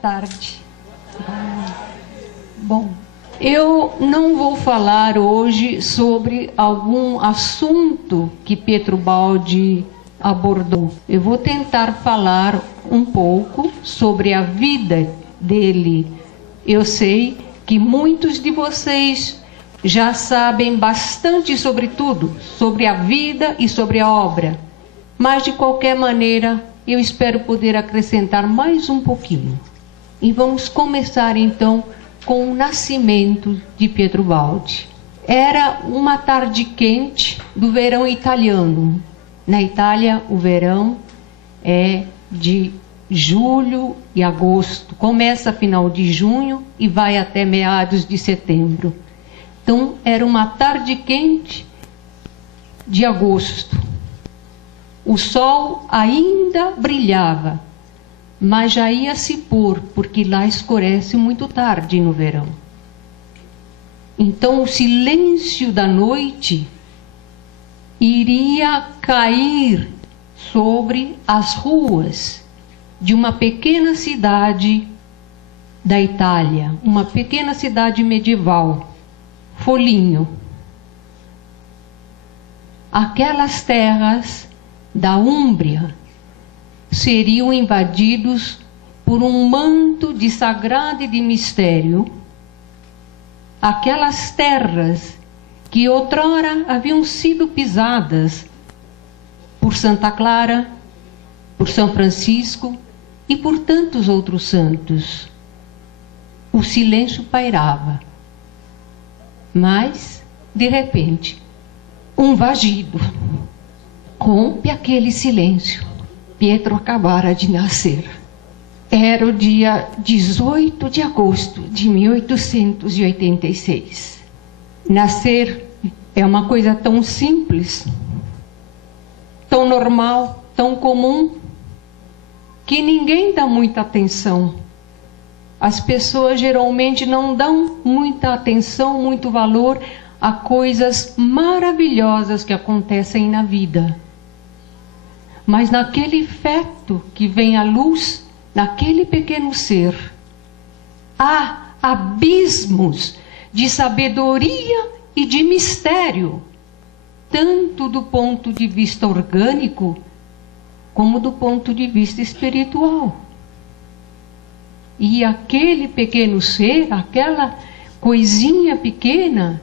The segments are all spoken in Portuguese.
tarde. Bom, eu não vou falar hoje sobre algum assunto que Pietro Baldi abordou. Eu vou tentar falar um pouco sobre a vida dele. Eu sei que muitos de vocês já sabem bastante sobre tudo, sobre a vida e sobre a obra. Mas, de qualquer maneira, eu espero poder acrescentar mais um pouquinho. E vamos começar, então, com o nascimento de Pietro Baldi. Era uma tarde quente do verão italiano. Na Itália, o verão é de julho e agosto. Começa final de junho e vai até meados de setembro. Então, era uma tarde quente de agosto. O sol ainda brilhava, mas já ia se pôr, porque lá escurece muito tarde no verão. Então, o silêncio da noite iria cair sobre as ruas de uma pequena cidade da Itália, uma pequena cidade medieval, Foligno. Aquelas terras da Úmbria seriam invadidos por um manto de sagrado e de mistério. Aquelas terras que outrora haviam sido pisadas por Santa Clara, por São Francisco e por tantos outros santos. O silêncio pairava. Mas, de repente, um vagido rompe aquele silêncio. Pietro acabara de nascer. Era o dia 18 de agosto de 1886. Nascer é uma coisa tão simples, tão normal, tão comum, que ninguém dá muita atenção. As pessoas geralmente não dão muita atenção, muito valor a coisas maravilhosas que acontecem na vida. Mas naquele feto que vem à luz, naquele pequeno ser, há abismos de sabedoria e de mistério, tanto do ponto de vista orgânico, como do ponto de vista espiritual. E aquele pequeno ser, aquela coisinha pequena,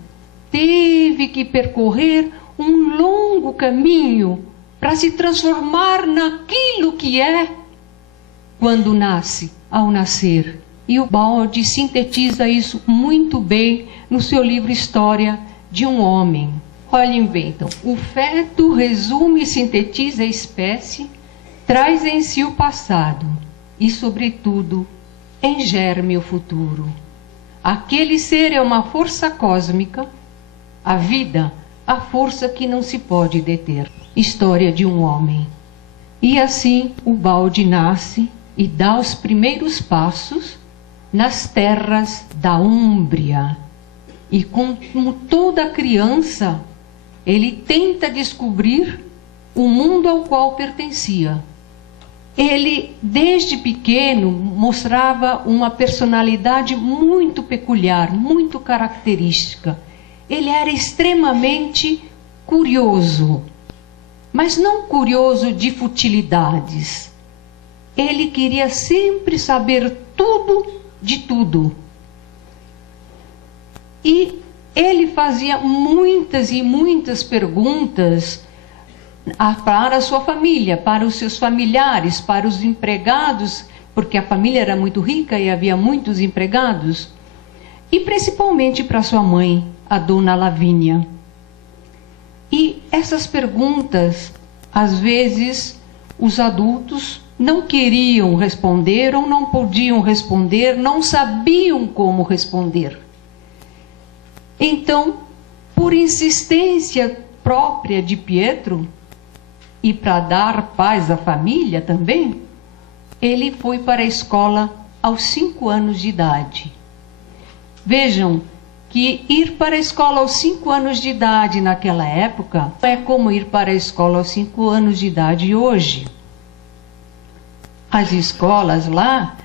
teve que percorrer um longo caminho para se transformar naquilo que é quando nasce, ao nascer. E o Baldi sintetiza isso muito bem no seu livro História de um Homem. Olhem bem, então, o feto resume e sintetiza a espécie, traz em si o passado e, sobretudo, em germe o futuro. Aquele ser é uma força cósmica, a vida, a força que não se pode deter. História de um homem. E assim o Baldi nasce e dá os primeiros passos nas terras da Úmbria. E como toda criança, ele tenta descobrir o mundo ao qual pertencia. Ele, desde pequeno, mostrava uma personalidade muito peculiar, muito característica. Ele era extremamente curioso, mas não curioso de futilidades. Ele queria sempre saber tudo de tudo. E ele fazia muitas e muitas perguntas para a sua família, para os seus familiares, para os empregados, porque a família era muito rica e havia muitos empregados, e principalmente para sua mãe, a dona Lavínia. E essas perguntas, às vezes, os adultos não queriam responder ou não podiam responder, não sabiam como responder. Então, por insistência própria de Pietro, e para dar paz à família também, ele foi para a escola aos 5 anos de idade. Vejam que ir para a escola aos 5 anos de idade naquela época é como ir para a escola aos 5 anos de idade hoje. As escolas lá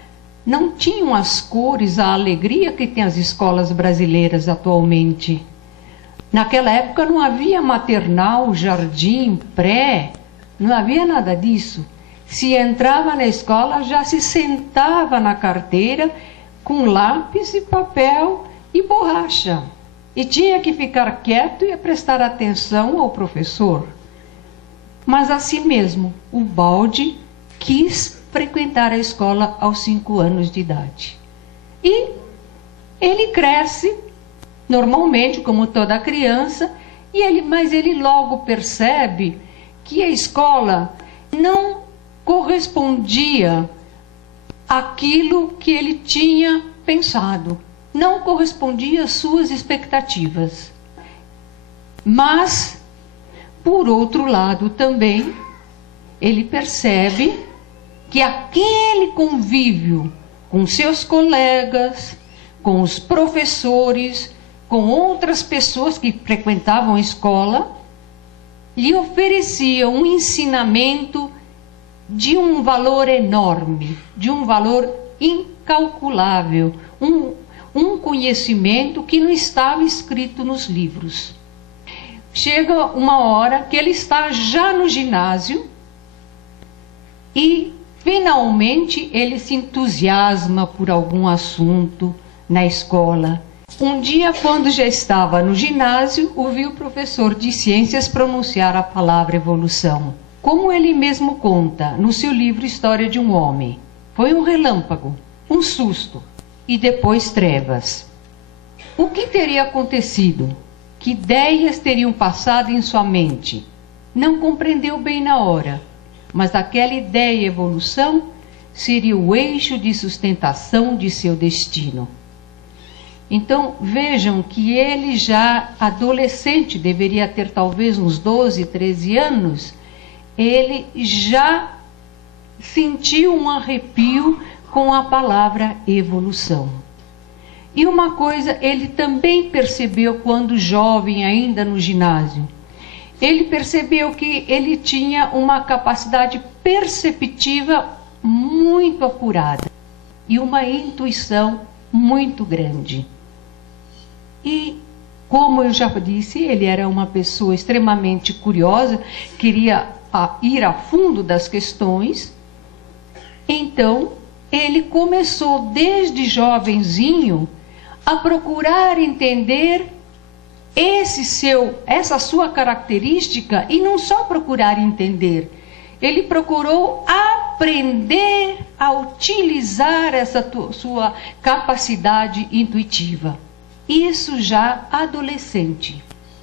não tinham as cores, a alegria que tem as escolas brasileiras atualmente. Naquela época não havia maternal, jardim, pré, não havia nada disso. Se entrava na escola, já se sentava na carteira com lápis e papel e borracha. E tinha que ficar quieto e prestar atenção ao professor. Mas assim mesmo, o Baldi quis frequentar a escola aos 5 anos de idade. E ele cresce, normalmente, como toda criança, mas ele logo percebe que a escola não correspondia àquilo que ele tinha pensado, não correspondia às suas expectativas. Mas, por outro lado também, ele percebe que aquele convívio com seus colegas, com os professores, com outras pessoas que frequentavam a escola, lhe oferecia um ensinamento de um valor enorme, de um valor incalculável, um conhecimento que não estava escrito nos livros. Chega uma hora que ele está já no ginásio e finalmente ele se entusiasma por algum assunto na escola. Um dia, quando já estava no ginásio, ouviu o professor de ciências pronunciar a palavra evolução. Como ele mesmo conta no seu livro História de um Homem, foi um relâmpago, um susto e depois trevas. O que teria acontecido? Que ideias teriam passado em sua mente? Não compreendeu bem na hora, mas aquela ideia e evolução seria o eixo de sustentação de seu destino. Então, vejam que ele já adolescente, deveria ter talvez uns 12, 13 anos, ele já sentiu um arrepio com a palavra evolução. E uma coisa ele também percebeu quando jovem, ainda no ginásio. Ele percebeu que ele tinha uma capacidade perceptiva muito apurada e uma intuição muito grande. E, como eu já disse, ele era uma pessoa extremamente curiosa, queria ir a fundo das questões. Então, ele começou desde jovenzinho a procurar entender essa sua característica, e não só procurar entender, ele procurou aprender a utilizar essa sua capacidade intuitiva. Isso já adolescente.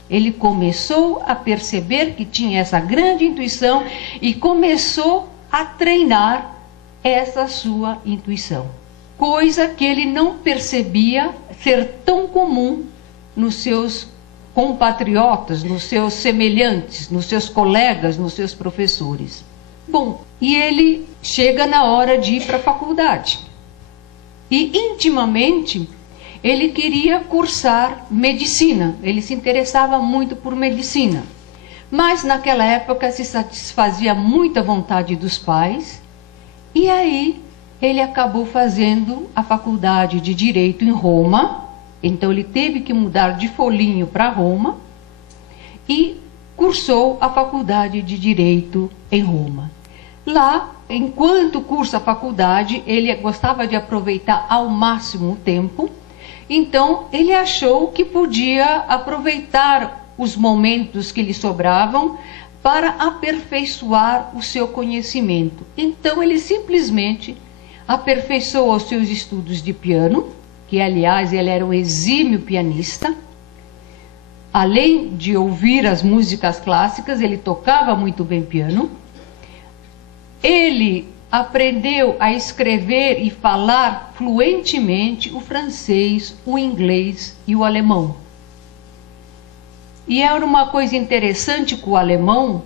Ele começou a perceber que tinha essa grande intuição e começou a treinar essa sua intuição. Coisa que ele não percebia ser tão comum nos seus compatriotas, nos seus semelhantes, nos seus colegas, nos seus professores. Bom, e ele chega na hora de ir para a faculdade. E intimamente ele queria cursar medicina, ele se interessava muito por medicina. Mas naquela época se satisfazia muita vontade dos pais, e aí ele acabou fazendo a faculdade de Direito em Roma. Então ele teve que mudar de Foligno para Roma e cursou a faculdade de Direito em Roma. Lá, enquanto cursa a faculdade, ele gostava de aproveitar ao máximo o tempo. Então ele achou que podia aproveitar os momentos que lhe sobravam para aperfeiçoar o seu conhecimento. Então ele simplesmente aperfeiçoou os seus estudos de piano, que aliás ele era um exímio pianista. Além de ouvir as músicas clássicas, ele tocava muito bem piano. Ele aprendeu a escrever e falar fluentemente o francês, o inglês e o alemão. E era uma coisa interessante com o alemão,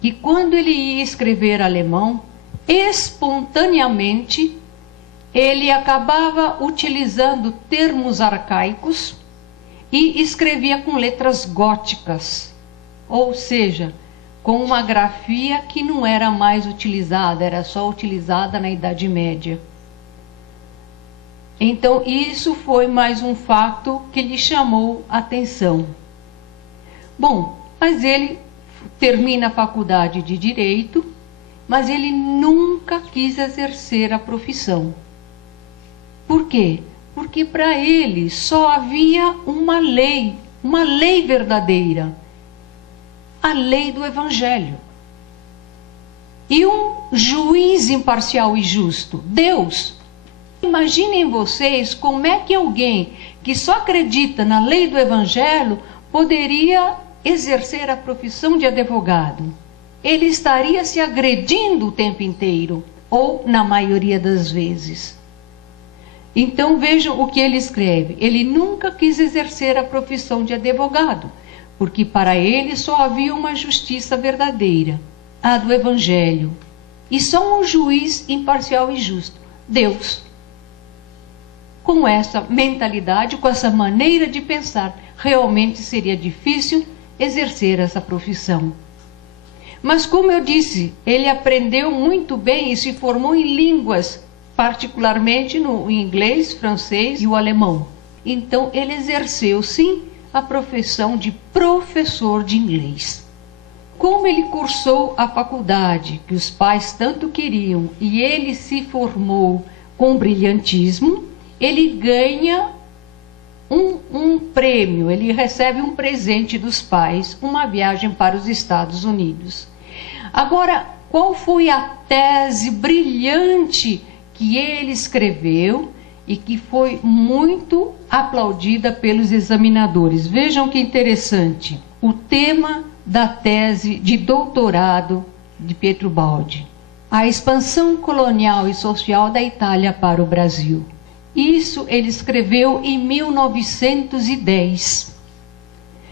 que quando ele ia escrever alemão, espontaneamente ele acabava utilizando termos arcaicos e escrevia com letras góticas, ou seja, com uma grafia que não era mais utilizada, era só utilizada na Idade Média. Então, isso foi mais um fato que lhe chamou a atenção. Bom, mas ele termina a faculdade de Direito, mas ele nunca quis exercer a profissão. Por quê? Porque para ele só havia uma lei verdadeira, a lei do Evangelho. E um juiz imparcial e justo, Deus. Imaginem vocês como é que alguém que só acredita na lei do Evangelho poderia exercer a profissão de advogado. Ele estaria se agredindo o tempo inteiro, ou na maioria das vezes. Então vejam o que ele escreve. Ele nunca quis exercer a profissão de advogado, porque para ele só havia uma justiça verdadeira, a do Evangelho. E só um juiz imparcial e justo, Deus. Com essa mentalidade, com essa maneira de pensar, realmente seria difícil exercer essa profissão. Mas como eu disse, ele aprendeu muito bem e se formou em línguas, particularmente no inglês, francês e o alemão. Então ele exerceu sim a profissão de professor de inglês. Como ele cursou a faculdade que os pais tanto queriam e ele se formou com brilhantismo, ele ganha um prêmio, ele recebe um presente dos pais, uma viagem para os Estados Unidos. Agora, qual foi a tese brilhante que ele escreveu e que foi muito aplaudida pelos examinadores? Vejam que interessante. O tema da tese de doutorado de Pietro Baldi: a expansão colonial e social da Itália para o Brasil. Isso ele escreveu em 1910.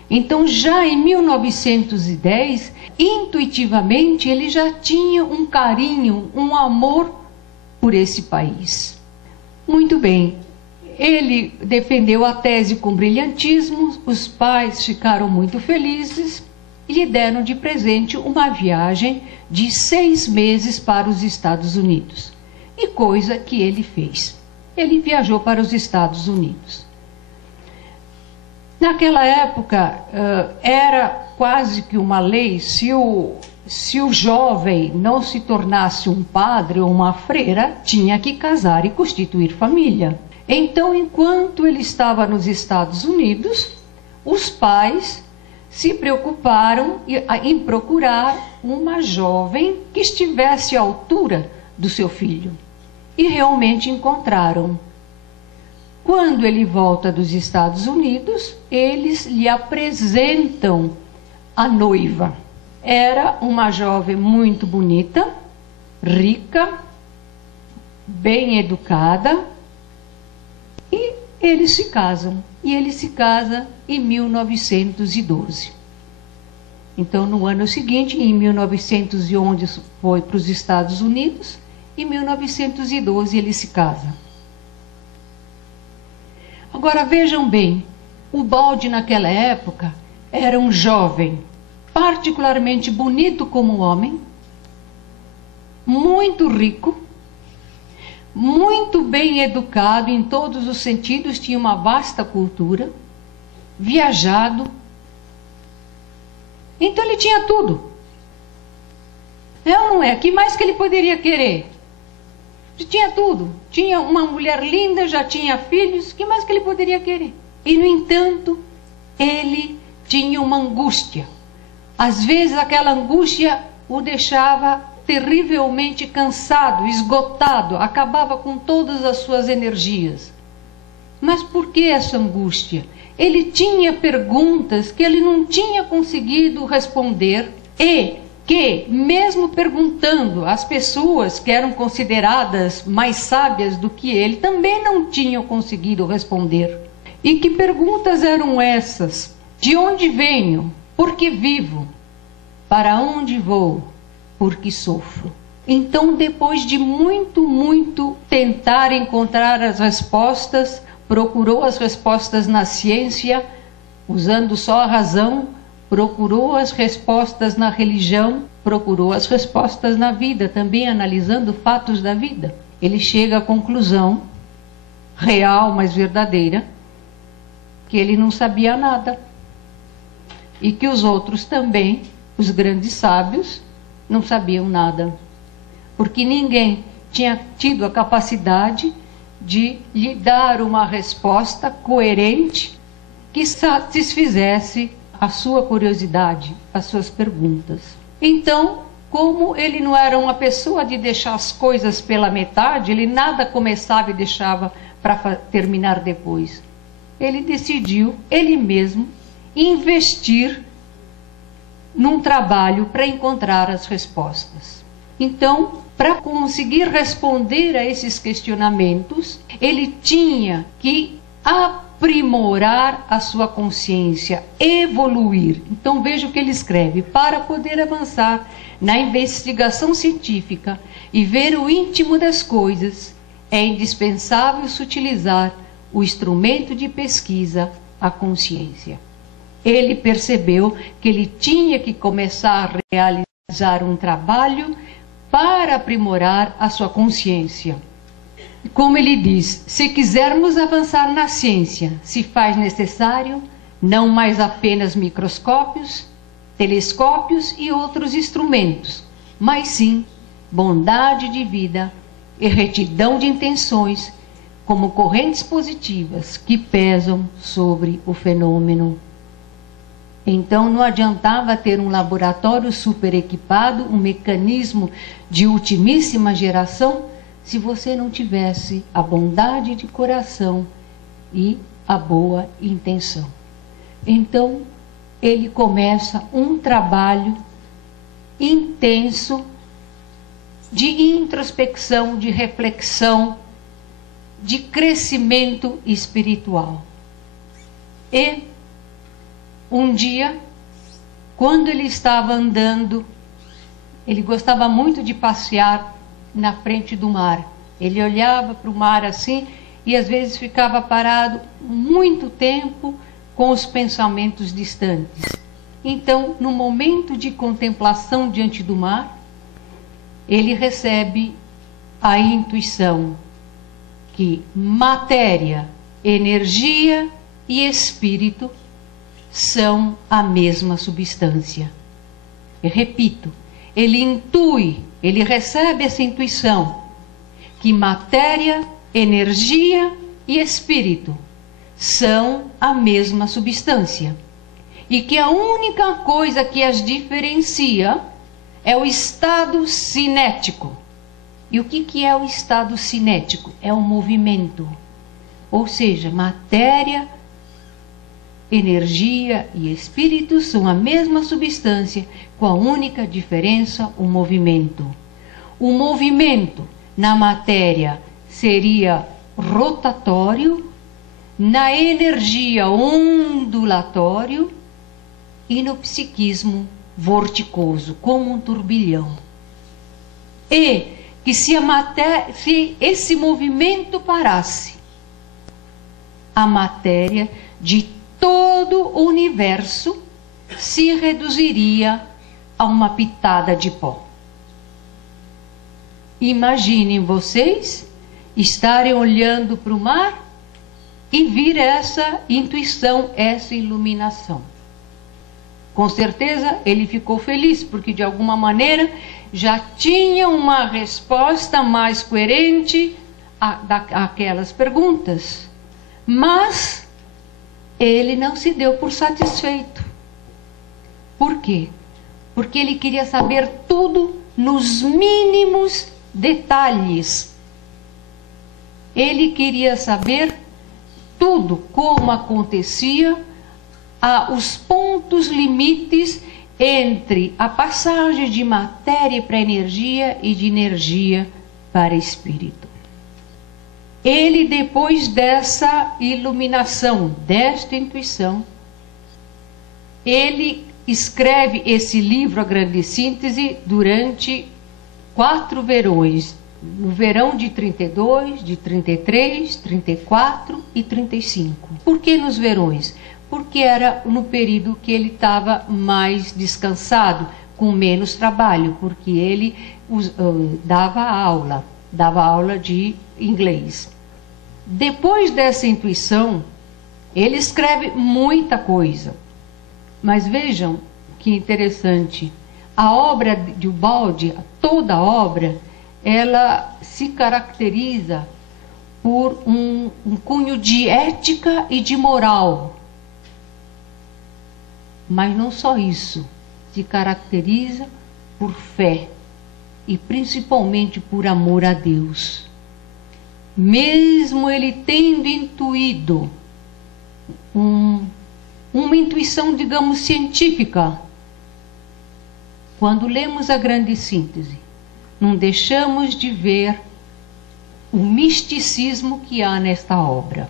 Então, já em 1910, intuitivamente, ele já tinha um carinho, um amor por esse país. Muito bem, ele defendeu a tese com brilhantismo, os pais ficaram muito felizes e lhe deram de presente uma viagem de 6 meses para os Estados Unidos. E coisa que ele fez. Ele viajou para os Estados Unidos. Naquela época, era quase que uma lei, se o jovem não se tornasse um padre ou uma freira, tinha que casar e constituir família. Então, enquanto ele estava nos Estados Unidos, os pais se preocuparam em procurar uma jovem que estivesse à altura do seu filho. E realmente encontraram. Quando ele volta dos Estados Unidos, eles lhe apresentam a noiva. Era uma jovem muito bonita, rica, bem educada, e eles se casam. E ele se casa em 1912. Então, no ano seguinte, em 1911, foi para os Estados Unidos. Em 1912 ele se casa. Agora vejam bem, o Baldi naquela época era um jovem, particularmente bonito como homem, muito rico, muito bem educado em todos os sentidos, tinha uma vasta cultura, viajado. Então ele tinha tudo. É ou não é? O que mais que ele poderia querer? Tinha tudo. Tinha uma mulher linda, já tinha filhos. O que mais que ele poderia querer? E, no entanto, ele tinha uma angústia. Às vezes, aquela angústia o deixava terrivelmente cansado, esgotado, acabava com todas as suas energias. Mas por que essa angústia? Ele tinha perguntas que ele não tinha conseguido responder e que, mesmo perguntando, as pessoas que eram consideradas mais sábias do que ele também não tinham conseguido responder. E que perguntas eram essas? De onde venho? Por que vivo? Para onde vou? Por que sofro? Então, depois de muito tentar encontrar as respostas, procurou as respostas na ciência, usando só a razão, procurou as respostas na religião, procurou as respostas na vida, também analisando fatos da vida. Ele chega à conclusão real, mas verdadeira, que ele não sabia nada. E que os outros também, os grandes sábios, não sabiam nada. Porque ninguém tinha tido a capacidade de lhe dar uma resposta coerente que satisfizesse a sua curiosidade, as suas perguntas. Então, como ele não era uma pessoa de deixar as coisas pela metade, ele nada começava e deixava para terminar depois. Ele decidiu, ele mesmo, investir num trabalho para encontrar as respostas. Então, para conseguir responder a esses questionamentos, ele tinha que aprimorar a sua consciência, evoluir. Então veja o que ele escreve: para poder avançar na investigação científica e ver o íntimo das coisas, é indispensável se utilizar o instrumento de pesquisa, a consciência. Ele percebeu que ele tinha que começar a realizar um trabalho para aprimorar a sua consciência. Como ele diz, se quisermos avançar na ciência, se faz necessário não mais apenas microscópios, telescópios e outros instrumentos, mas sim bondade de vida e retidão de intenções, como correntes positivas que pesam sobre o fenômeno. Então não adiantava ter um laboratório super equipado, um mecanismo de ultimíssima geração, se você não tivesse a bondade de coração e a boa intenção. Então ele começa um trabalho intenso de introspecção, de reflexão, de crescimento espiritual. E um dia, quando ele estava andando, ele gostava muito de passear na frente do mar. Ele olhava para o mar assim e às vezes ficava parado muito tempo com os pensamentos distantes. Então, no momento de contemplação diante do mar, ele recebe a intuição que matéria, energia e espírito são a mesma substância. Eu repito, ele intui, ele recebe essa intuição que matéria, energia e espírito são a mesma substância e que a única coisa que as diferencia é o estado cinético. E o que é o estado cinético? É o movimento, ou seja, matéria, energia e espírito são a mesma substância, com a única diferença, o movimento. O movimento na matéria seria rotatório, na energia ondulatório e no psiquismo vorticoso, como um turbilhão. E que se esse movimento parasse, a matéria de todo o universo se reduziria a uma pitada de pó. Imaginem vocês estarem olhando para o mar e vir essa intuição, essa iluminação. Com certeza ele ficou feliz, porque de alguma maneira já tinha uma resposta mais coerente àquelas perguntas. Mas ele não se deu por satisfeito. Por quê? Porque ele queria saber tudo nos mínimos detalhes. Ele queria saber tudo, como acontecia, os pontos limites entre a passagem de matéria para energia e de energia para espírito. Ele, depois dessa iluminação, desta intuição, ele escreve esse livro, A Grande Síntese, durante 4 verões. No verão de 32, de 33, 34 e 35. Por que nos verões? Porque era no período que ele estava mais descansado, com menos trabalho, porque ele dava aula de inglês. Depois dessa intuição, ele escreve muita coisa. Mas vejam que interessante. A obra de Ubaldi, toda a obra, ela se caracteriza por um cunho de ética e de moral. Mas não só isso, se caracteriza por fé e principalmente por amor a Deus. Mesmo ele tendo intuído uma intuição, digamos, científica, quando lemos a Grande Síntese, não deixamos de ver o misticismo que há nesta obra.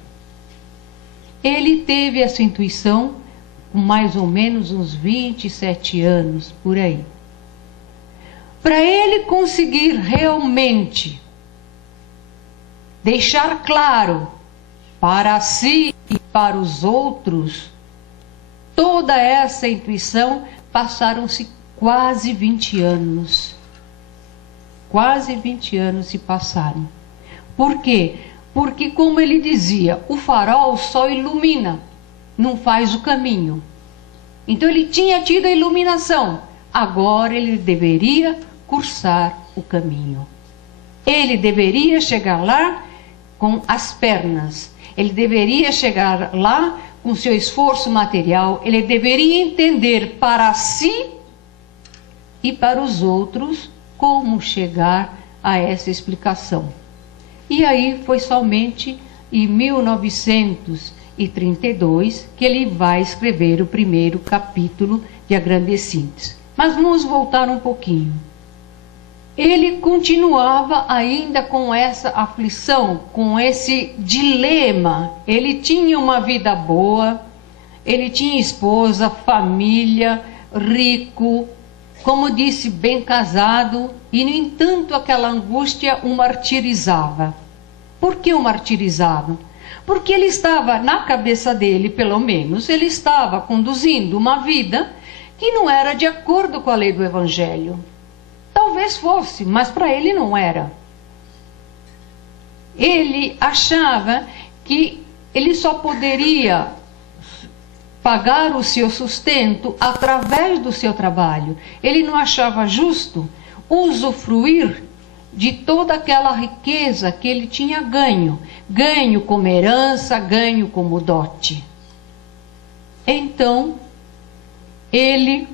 Ele teve essa intuição com mais ou menos uns 27 anos, por aí. Para ele conseguir realmente deixar claro para si e para os outros toda essa intuição, passaram-se quase 20 anos. Quase 20 anos se passaram. Por quê? Porque, como ele dizia, o farol só ilumina, não faz o caminho. Então ele tinha tido a iluminação, agora ele deveria cursar o caminho. Ele deveria chegar lá com as pernas, ele deveria chegar lá com seu esforço material, ele deveria entender para si e para os outros como chegar a essa explicação. E aí foi somente em 1932 que ele vai escrever o primeiro capítulo de A Grande Síntese. Mas vamos voltar um pouquinho. Ele continuava ainda com essa aflição, com esse dilema. Ele tinha uma vida boa, ele tinha esposa, família, rico, como disse, bem casado, e no entanto aquela angústia o martirizava. Por que o martirizava? Porque ele estava, na cabeça dele pelo menos, ele estava conduzindo uma vida que não era de acordo com a lei do Evangelho. Talvez fosse, mas para ele não era. Ele achava que ele só poderia pagar o seu sustento através do seu trabalho. Ele não achava justo usufruir de toda aquela riqueza que ele tinha ganho. Ganho como herança, ganho como dote. Então, ele,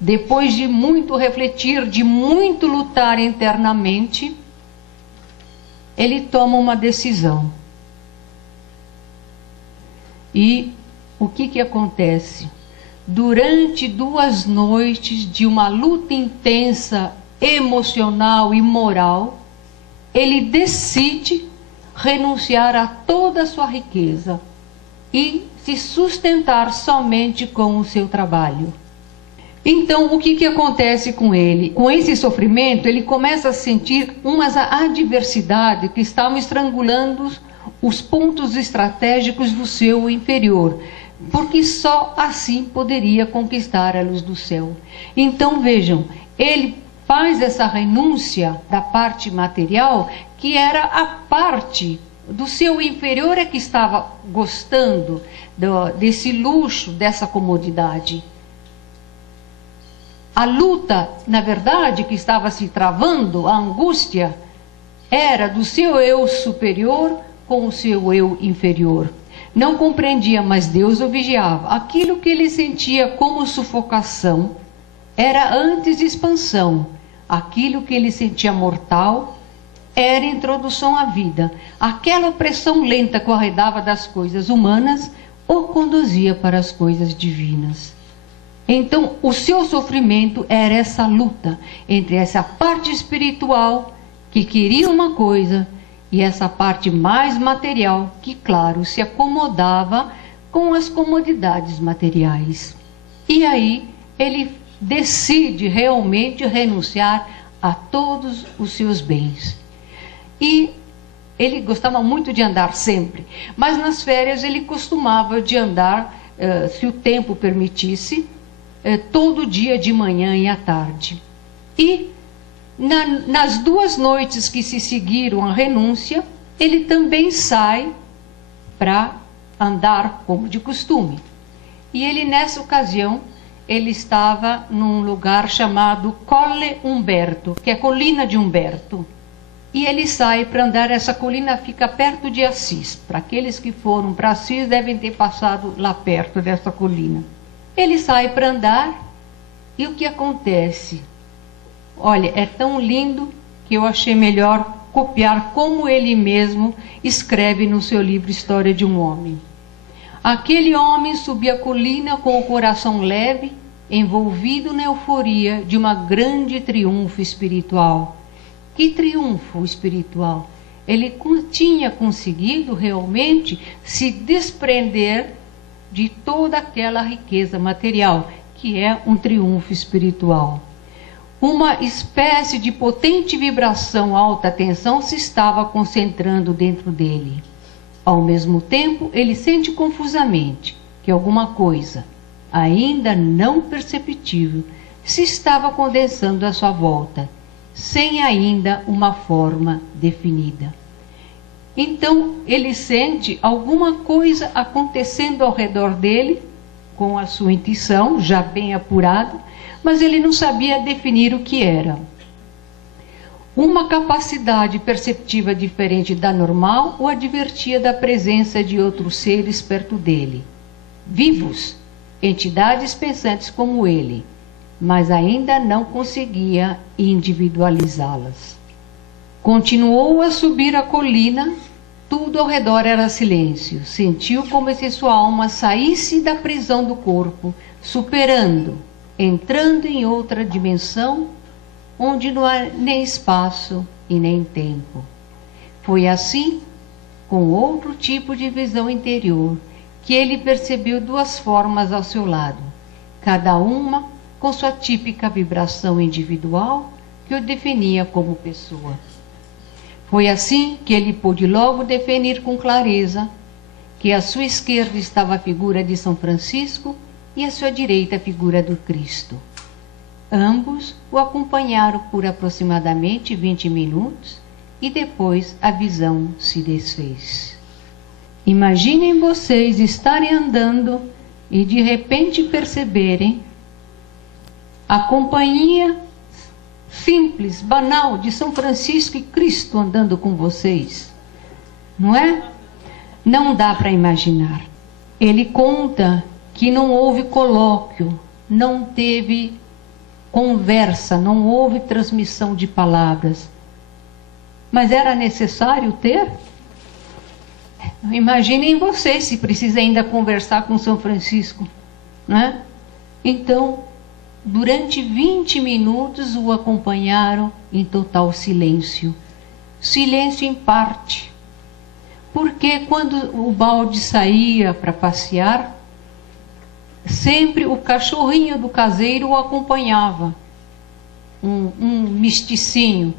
depois de muito refletir, de muito lutar internamente, ele toma uma decisão. E o que acontece? Durante 2 noites de uma luta intensa, emocional e moral, ele decide renunciar a toda a sua riqueza e se sustentar somente com o seu trabalho. Então, o que acontece com ele? Com esse sofrimento, ele começa a sentir umas adversidades que estavam estrangulando os pontos estratégicos do seu inferior, porque só assim poderia conquistar a luz do céu. Então, vejam, ele faz essa renúncia da parte material, que era a parte do seu inferior é que estava gostando desse luxo, dessa comodidade. A luta, na verdade, que estava se travando, a angústia, era do seu eu superior com o seu eu inferior. Não compreendia, mas Deus o vigiava. Aquilo que ele sentia como sufocação era antes de expansão. Aquilo que ele sentia mortal era introdução à vida. Aquela opressão lenta que o arredava das coisas humanas o conduzia para as coisas divinas. Então, o seu sofrimento era essa luta entre essa parte espiritual, que queria uma coisa, e essa parte mais material, que, claro, se acomodava com as comodidades materiais. E aí, ele decide realmente renunciar a todos os seus bens. E ele gostava muito de andar sempre, mas nas férias ele costumava de andar, se o tempo permitisse, todo dia de manhã e à tarde. E nas 2 noites que se seguiram à renúncia, ele também sai para andar como de costume. E ele, nessa ocasião, ele estava num lugar chamado Colle Umberto, que é Colina de Humberto. E ele sai para andar, essa colina fica perto de Assis. Para aqueles que foram para Assis, devem ter passado lá perto dessa colina. Ele sai para andar e o que acontece? Olha, é tão lindo que eu achei melhor copiar como ele mesmo escreve no seu livro História de um Homem. Aquele homem subia a colina com o coração leve, envolvido na euforia de uma grande triunfo espiritual. Que triunfo espiritual! Ele tinha conseguido realmente se desprender de toda aquela riqueza material, que é um triunfo espiritual. Uma espécie de potente vibração, alta tensão, se estava concentrando dentro dele. Ao mesmo tempo, ele sente confusamente que alguma coisa, ainda não perceptível, se estava condensando à sua volta, sem ainda uma forma definida. Então, ele sente alguma coisa acontecendo ao redor dele, com a sua intuição já bem apurada, mas ele não sabia definir o que era. Uma capacidade perceptiva diferente da normal o advertia da presença de outros seres perto dele, vivos, entidades pensantes como ele, mas ainda não conseguia individualizá-las. Continuou a subir a colina, tudo ao redor era silêncio. Sentiu como se sua alma saísse da prisão do corpo, superando, entrando em outra dimensão, onde não há nem espaço e nem tempo. Foi assim, com outro tipo de visão interior, que ele percebeu duas formas ao seu lado, cada uma com sua típica vibração individual que o definia como pessoa. Foi assim que ele pôde logo definir com clareza que à sua esquerda estava a figura de São Francisco e à sua direita a figura do Cristo. Ambos o acompanharam por aproximadamente 20 minutos e depois a visão se desfez. Imaginem vocês estarem andando e de repente perceberem a companhia simples, banal de São Francisco e Cristo andando com vocês. Não é? Não dá para imaginar. Ele conta que não houve colóquio, não teve conversa, não houve transmissão de palavras. Mas era necessário ter? Imaginem vocês se precisa ainda conversar com São Francisco, não é? Então, durante 20 minutos o acompanharam em total silêncio. Silêncio em parte. Porque quando o balde saía para passear, sempre o cachorrinho do caseiro o acompanhava. Um misticinho,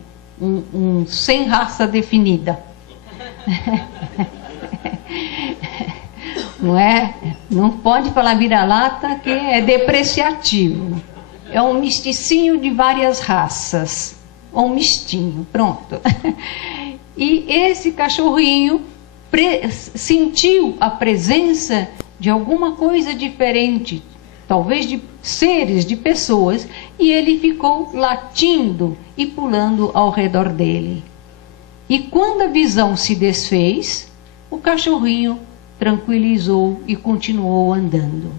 sem raça definida. Não é? Não pode falar vira-lata, que é depreciativo. É um misticinho de várias raças. Um mistinho, pronto. E esse cachorrinho sentiu a presença de alguma coisa diferente, talvez de seres, de pessoas, e ele ficou latindo e pulando ao redor dele. E quando a visão se desfez, o cachorrinho tranquilizou e continuou andando.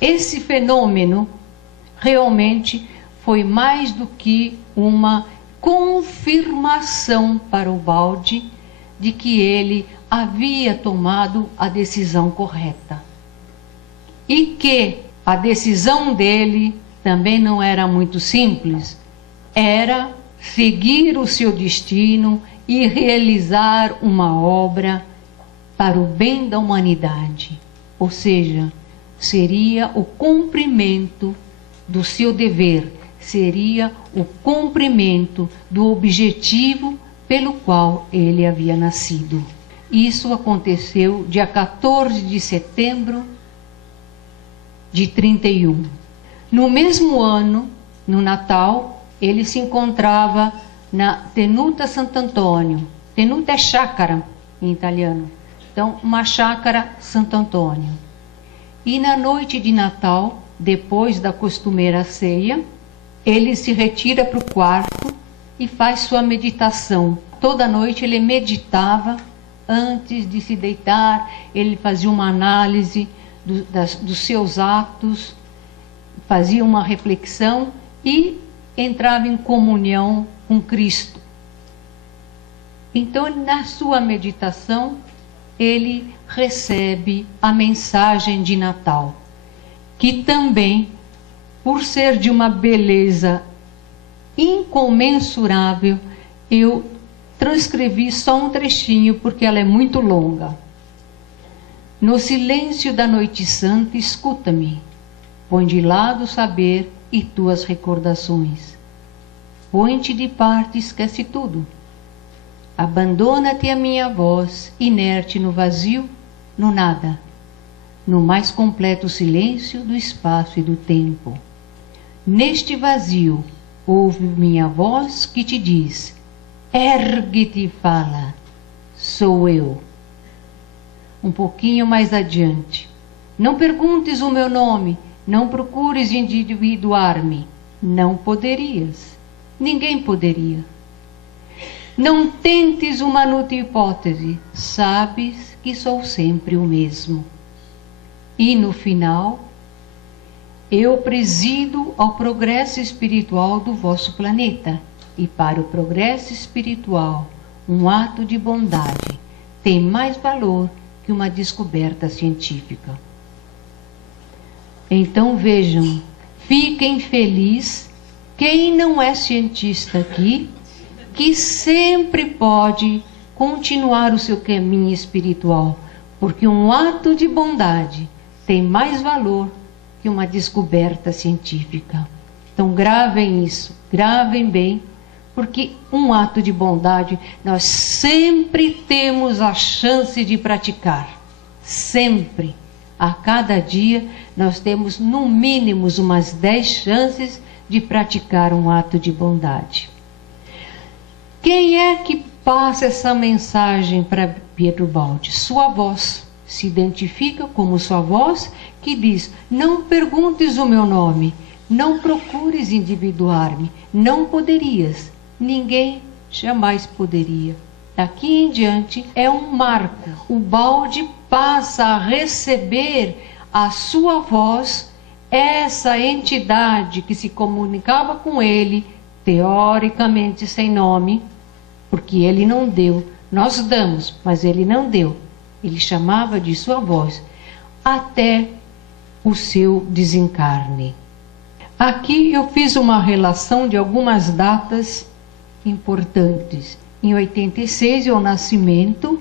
Esse fenômeno realmente foi mais do que uma confirmação para o balde de que ele havia tomado a decisão correta. E que a decisão dele também não era muito simples, era seguir o seu destino e realizar uma obra para o bem da humanidade, ou seja, seria o cumprimento do seu dever, seria o cumprimento do objetivo pelo qual ele havia nascido. Isso aconteceu dia 14 de setembro de 31. No mesmo ano, no Natal, ele se encontrava na Tenuta Santo Antônio. Tenuta é chácara, em italiano. Então, uma chácara Santo Antônio. E na noite de Natal, depois da costumeira ceia, ele se retira para o quarto e faz sua meditação. Toda noite ele meditava, antes de se deitar, ele fazia uma análise dos seus atos, fazia uma reflexão e entrava em comunhão com Cristo. Então, na sua meditação, ele recebe a mensagem de Natal, que também, por ser de uma beleza incomensurável, eu transcrevi só um trechinho porque ela é muito longa. No silêncio da noite santa, escuta-me, põe de lado o saber e tuas recordações. Põe-te de parte, esquece tudo. Abandona-te à minha voz, inerte no vazio, no nada, no mais completo silêncio do espaço e do tempo. Neste vazio, ouve minha voz que te diz: ergue-te e fala, sou eu. Um pouquinho mais adiante. Não perguntes o meu nome, não procures individuar-me. Não poderias. Ninguém poderia. Não tentes uma inútil hipótese. Sabes que sou sempre o mesmo. E no final, eu presido ao progresso espiritual do vosso planeta. E para o progresso espiritual, um ato de bondade tem mais valor que uma descoberta científica. Então vejam, fiquem felizes quem não é cientista aqui, que sempre pode continuar o seu caminho espiritual, porque um ato de bondade tem mais valor que uma descoberta científica. Então gravem isso, gravem bem, porque um ato de bondade nós sempre temos a chance de praticar. Sempre. A cada dia nós temos no mínimo umas 10 chances de praticar um ato de bondade. Quem é que passa essa mensagem para Pietro Baldi? Sua voz. Se identifica como sua voz, que diz: não perguntes o meu nome, não procures individuar-me, não poderias. Ninguém jamais poderia. Daqui em diante é um marco. O Baldi passa a receber a sua voz, essa entidade que se comunicava com ele, teoricamente sem nome, porque ele não deu. Nós damos, mas ele não deu. Ele chamava de sua voz, até o seu desencarne. Aqui eu fiz uma relação de algumas datas importantes. Em 86 é o nascimento,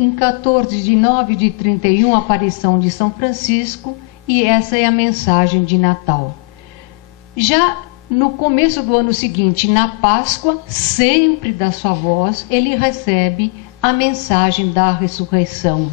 em 14 de 9 de 31 a aparição de São Francisco, e essa é a mensagem de Natal. Já no começo do ano seguinte, na Páscoa, sempre da sua voz, ele recebe a mensagem da ressurreição.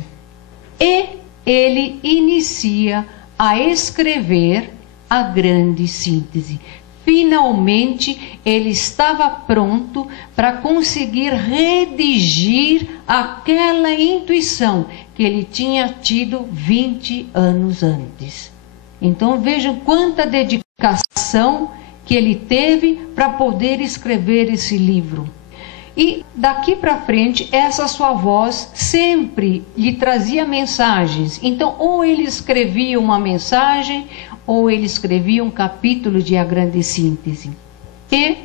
E ele inicia a escrever a grande síntese. Finalmente, ele estava pronto para conseguir redigir aquela intuição que ele tinha tido 20 anos antes. Então vejam quanta dedicação que ele teve para poder escrever esse livro. E daqui para frente, essa sua voz sempre lhe trazia mensagens. Então, ou ele escrevia uma mensagem, ou ele escrevia um capítulo de A Grande Síntese. E,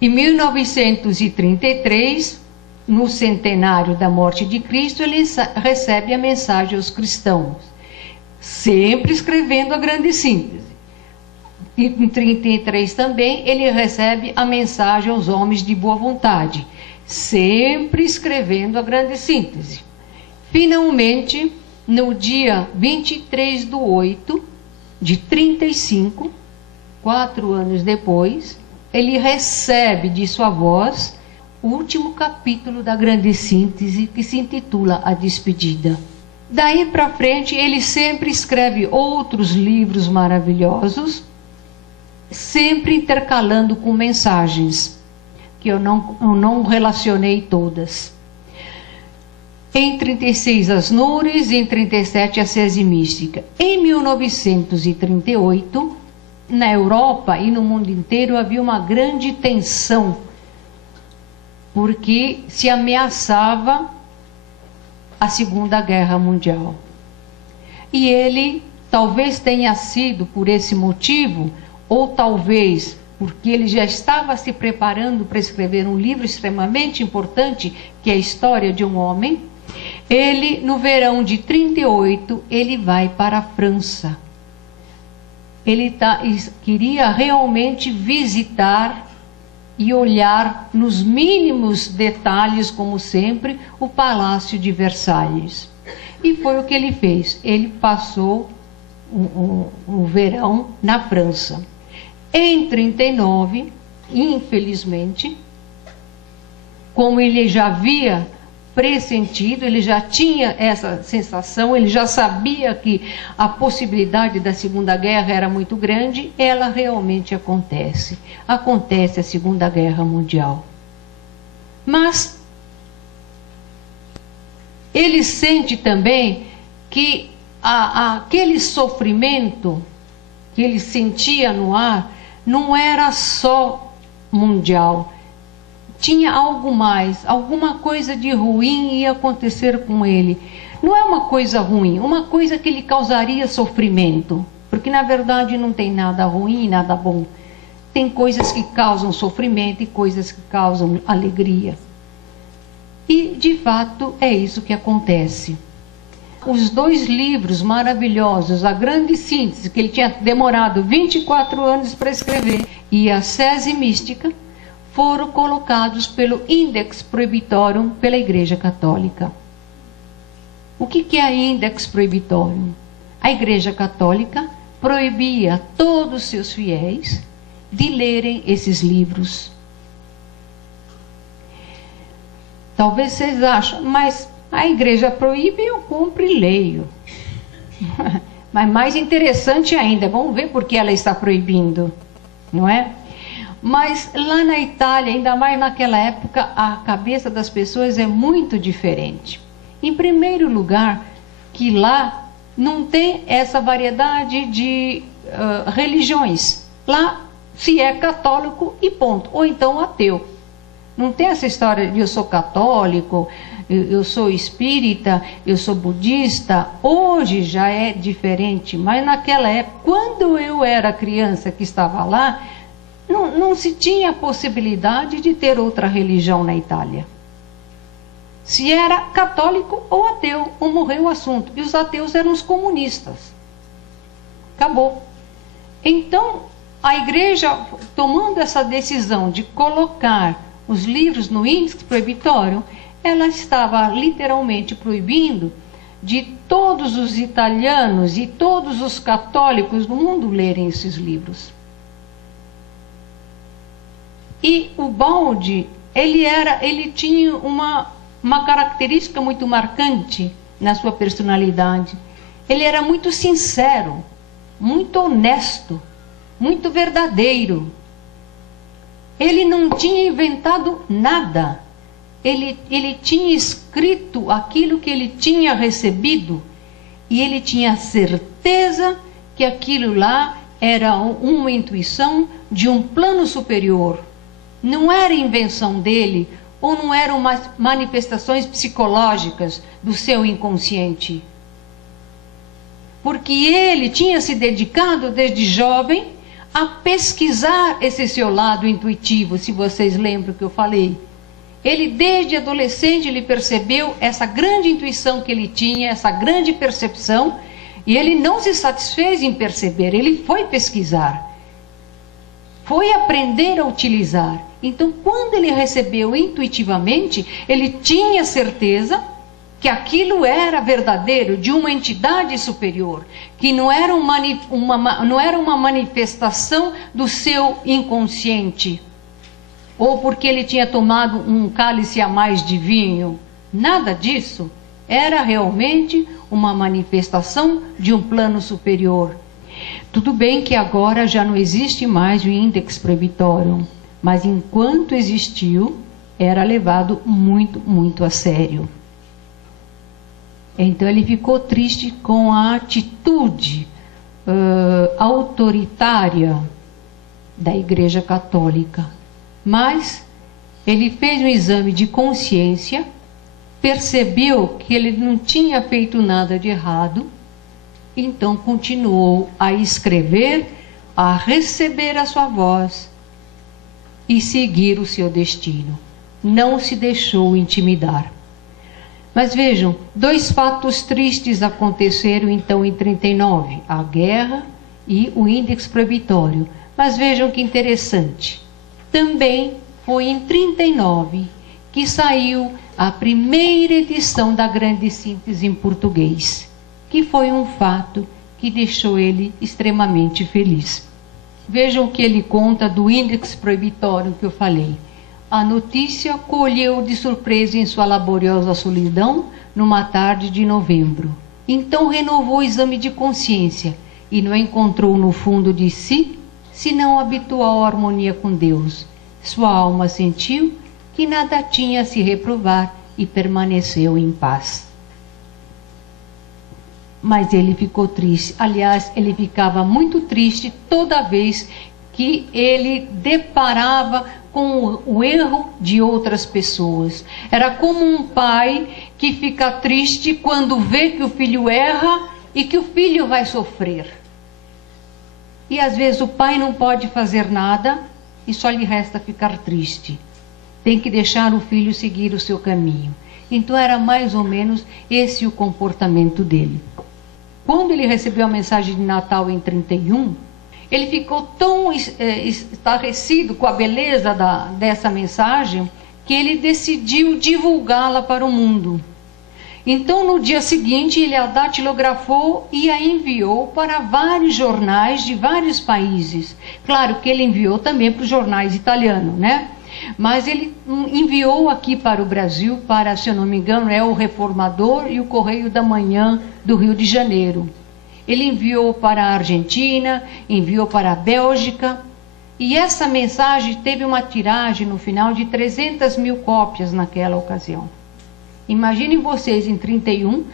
em 1933, no centenário da morte de Cristo, ele recebe a mensagem aos cristãos, sempre escrevendo A Grande Síntese. E em 1933 também, ele recebe a mensagem aos homens de boa vontade, sempre escrevendo A Grande Síntese. Finalmente, no dia 23/8 de 35, 4 anos depois, ele recebe de sua voz o último capítulo da Grande Síntese, que se intitula A Despedida. Daí para frente, ele sempre escreve outros livros maravilhosos, sempre intercalando com mensagens, que eu não relacionei todas. Em 36, as Nures, em 37, a Sese Mística. Em 1938, na Europa e no mundo inteiro havia uma grande tensão, porque se ameaçava a Segunda Guerra Mundial. E ele talvez tenha sido por esse motivo, ou talvez porque ele já estava se preparando para escrever um livro extremamente importante, que é a História de um Homem. Ele, no verão de 38, ele vai para a França. Ele queria realmente visitar e olhar nos mínimos detalhes, como sempre, o Palácio de Versalhes. E foi o que ele fez. Ele passou o verão na França. Em 39, infelizmente, como ele já havia pressentido, ele já tinha essa sensação, ele já sabia que a possibilidade da Segunda Guerra era muito grande, ela realmente acontece. Acontece a Segunda Guerra Mundial. Mas ele sente também que aquele sofrimento que ele sentia no ar não era só mundial. Tinha algo mais, alguma coisa de ruim ia acontecer com ele. Não é uma coisa ruim, uma coisa que lhe causaria sofrimento. Porque na verdade não tem nada ruim e nada bom. Tem coisas que causam sofrimento e coisas que causam alegria. E de fato é isso que acontece. Os dois livros maravilhosos, a Grande Síntese, que ele tinha demorado 24 anos para escrever, e a Sese Mística, foram colocados pelo Index Prohibitorum pela Igreja Católica. O que é Index Prohibitorum? A Igreja Católica proibia a todos os seus fiéis de lerem esses livros. Talvez vocês achem, mas a Igreja proíbe, eu compro e leio. Mas mais interessante ainda, vamos ver por que ela está proibindo, não é? Mas lá na Itália, ainda mais naquela época, a cabeça das pessoas é muito diferente. Em primeiro lugar, que lá não tem essa variedade de religiões. Lá se é católico e ponto, ou então ateu. Não tem essa história de eu sou católico, eu sou espírita, eu sou budista. Hoje já é diferente, mas naquela época, quando eu era criança que estava lá, não se tinha possibilidade de ter outra religião na Itália. Se era católico ou ateu, ou morreu o assunto. E os ateus eram os comunistas. Acabou. Então, a igreja, tomando essa decisão de colocar os livros no Índice Proibitório, ela estava literalmente proibindo de todos os italianos e todos os católicos do mundo lerem esses livros. E o Baldi, ele tinha uma característica muito marcante na sua personalidade. Ele era muito sincero, muito honesto, muito verdadeiro. Ele não tinha inventado nada. Ele tinha escrito aquilo que ele tinha recebido e ele tinha certeza que aquilo lá era uma intuição de um plano superior. Não era invenção dele, ou não eram manifestações psicológicas do seu inconsciente. Porque ele tinha se dedicado desde jovem a pesquisar esse seu lado intuitivo, se vocês lembram que eu falei. Ele, desde adolescente, ele percebeu essa grande intuição que ele tinha, essa grande percepção, e ele não se satisfez em perceber, ele foi pesquisar. Foi aprender a utilizar. Então, quando ele recebeu intuitivamente, ele tinha certeza que aquilo era verdadeiro, de uma entidade superior, que não era uma manifestação do seu inconsciente, ou porque ele tinha tomado um cálice a mais de vinho. Nada disso. Era realmente uma manifestação de um plano superior. Tudo bem que agora já não existe mais o Index Prohibitorum, mas enquanto existiu, era levado muito, muito a sério. Então ele ficou triste com a atitude autoritária da Igreja Católica. Mas ele fez um exame de consciência, percebeu que ele não tinha feito nada de errado, então continuou a escrever, a receber a sua voz e seguir o seu destino. Não se deixou intimidar. Mas vejam, 2 fatos tristes aconteceram então em 39, a guerra e o Index Proibitório. Mas vejam que interessante, também foi em 39 que saiu a primeira edição da Grande Síntese em português, que foi um fato que deixou ele extremamente feliz. Vejam o que ele conta do Index Proibitório que eu falei. A notícia colheu de surpresa em sua laboriosa solidão numa tarde de novembro. Então renovou o exame de consciência e não encontrou no fundo de si senão a habitual harmonia com Deus. Sua alma sentiu que nada tinha a se reprovar e permaneceu em paz. Mas ele ficou triste. Aliás, ele ficava muito triste toda vez que ele deparava com o erro de outras pessoas. Era como um pai que fica triste quando vê que o filho erra e que o filho vai sofrer. E às vezes o pai não pode fazer nada e só lhe resta ficar triste. Tem que deixar o filho seguir o seu caminho. Então era mais ou menos esse o comportamento dele. Quando ele recebeu a mensagem de Natal em 31, ele ficou tão estarrecido com a beleza dessa mensagem que ele decidiu divulgá-la para o mundo. Então, no dia seguinte, ele a datilografou e a enviou para vários jornais de vários países. Claro que ele enviou também para os jornais italianos, né? Mas ele enviou aqui para o Brasil, para, se eu não me engano, é o Reformador e o Correio da Manhã do Rio de Janeiro. Ele enviou para a Argentina, enviou para a Bélgica, e essa mensagem teve uma tiragem no final de 300 mil cópias naquela ocasião. Imaginem vocês, em 31,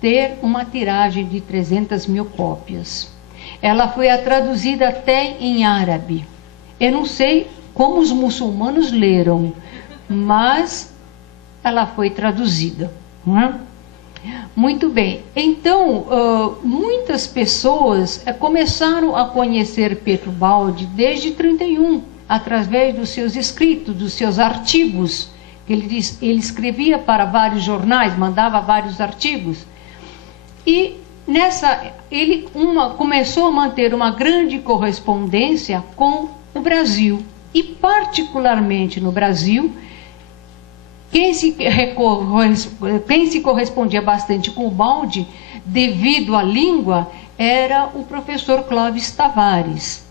ter uma tiragem de 300 mil cópias. Ela foi traduzida até em árabe. Eu não sei como os muçulmanos leram, mas ela foi traduzida, não é? Muito bem, então muitas pessoas começaram a conhecer Pietro Baldi desde 31, através dos seus escritos, dos seus artigos, que ele escrevia para vários jornais, mandava vários artigos, e ele começou a manter uma grande correspondência com o Brasil, e particularmente no Brasil, quem se correspondia bastante com o Baldi, devido à língua, era o professor Clóvis Tavares,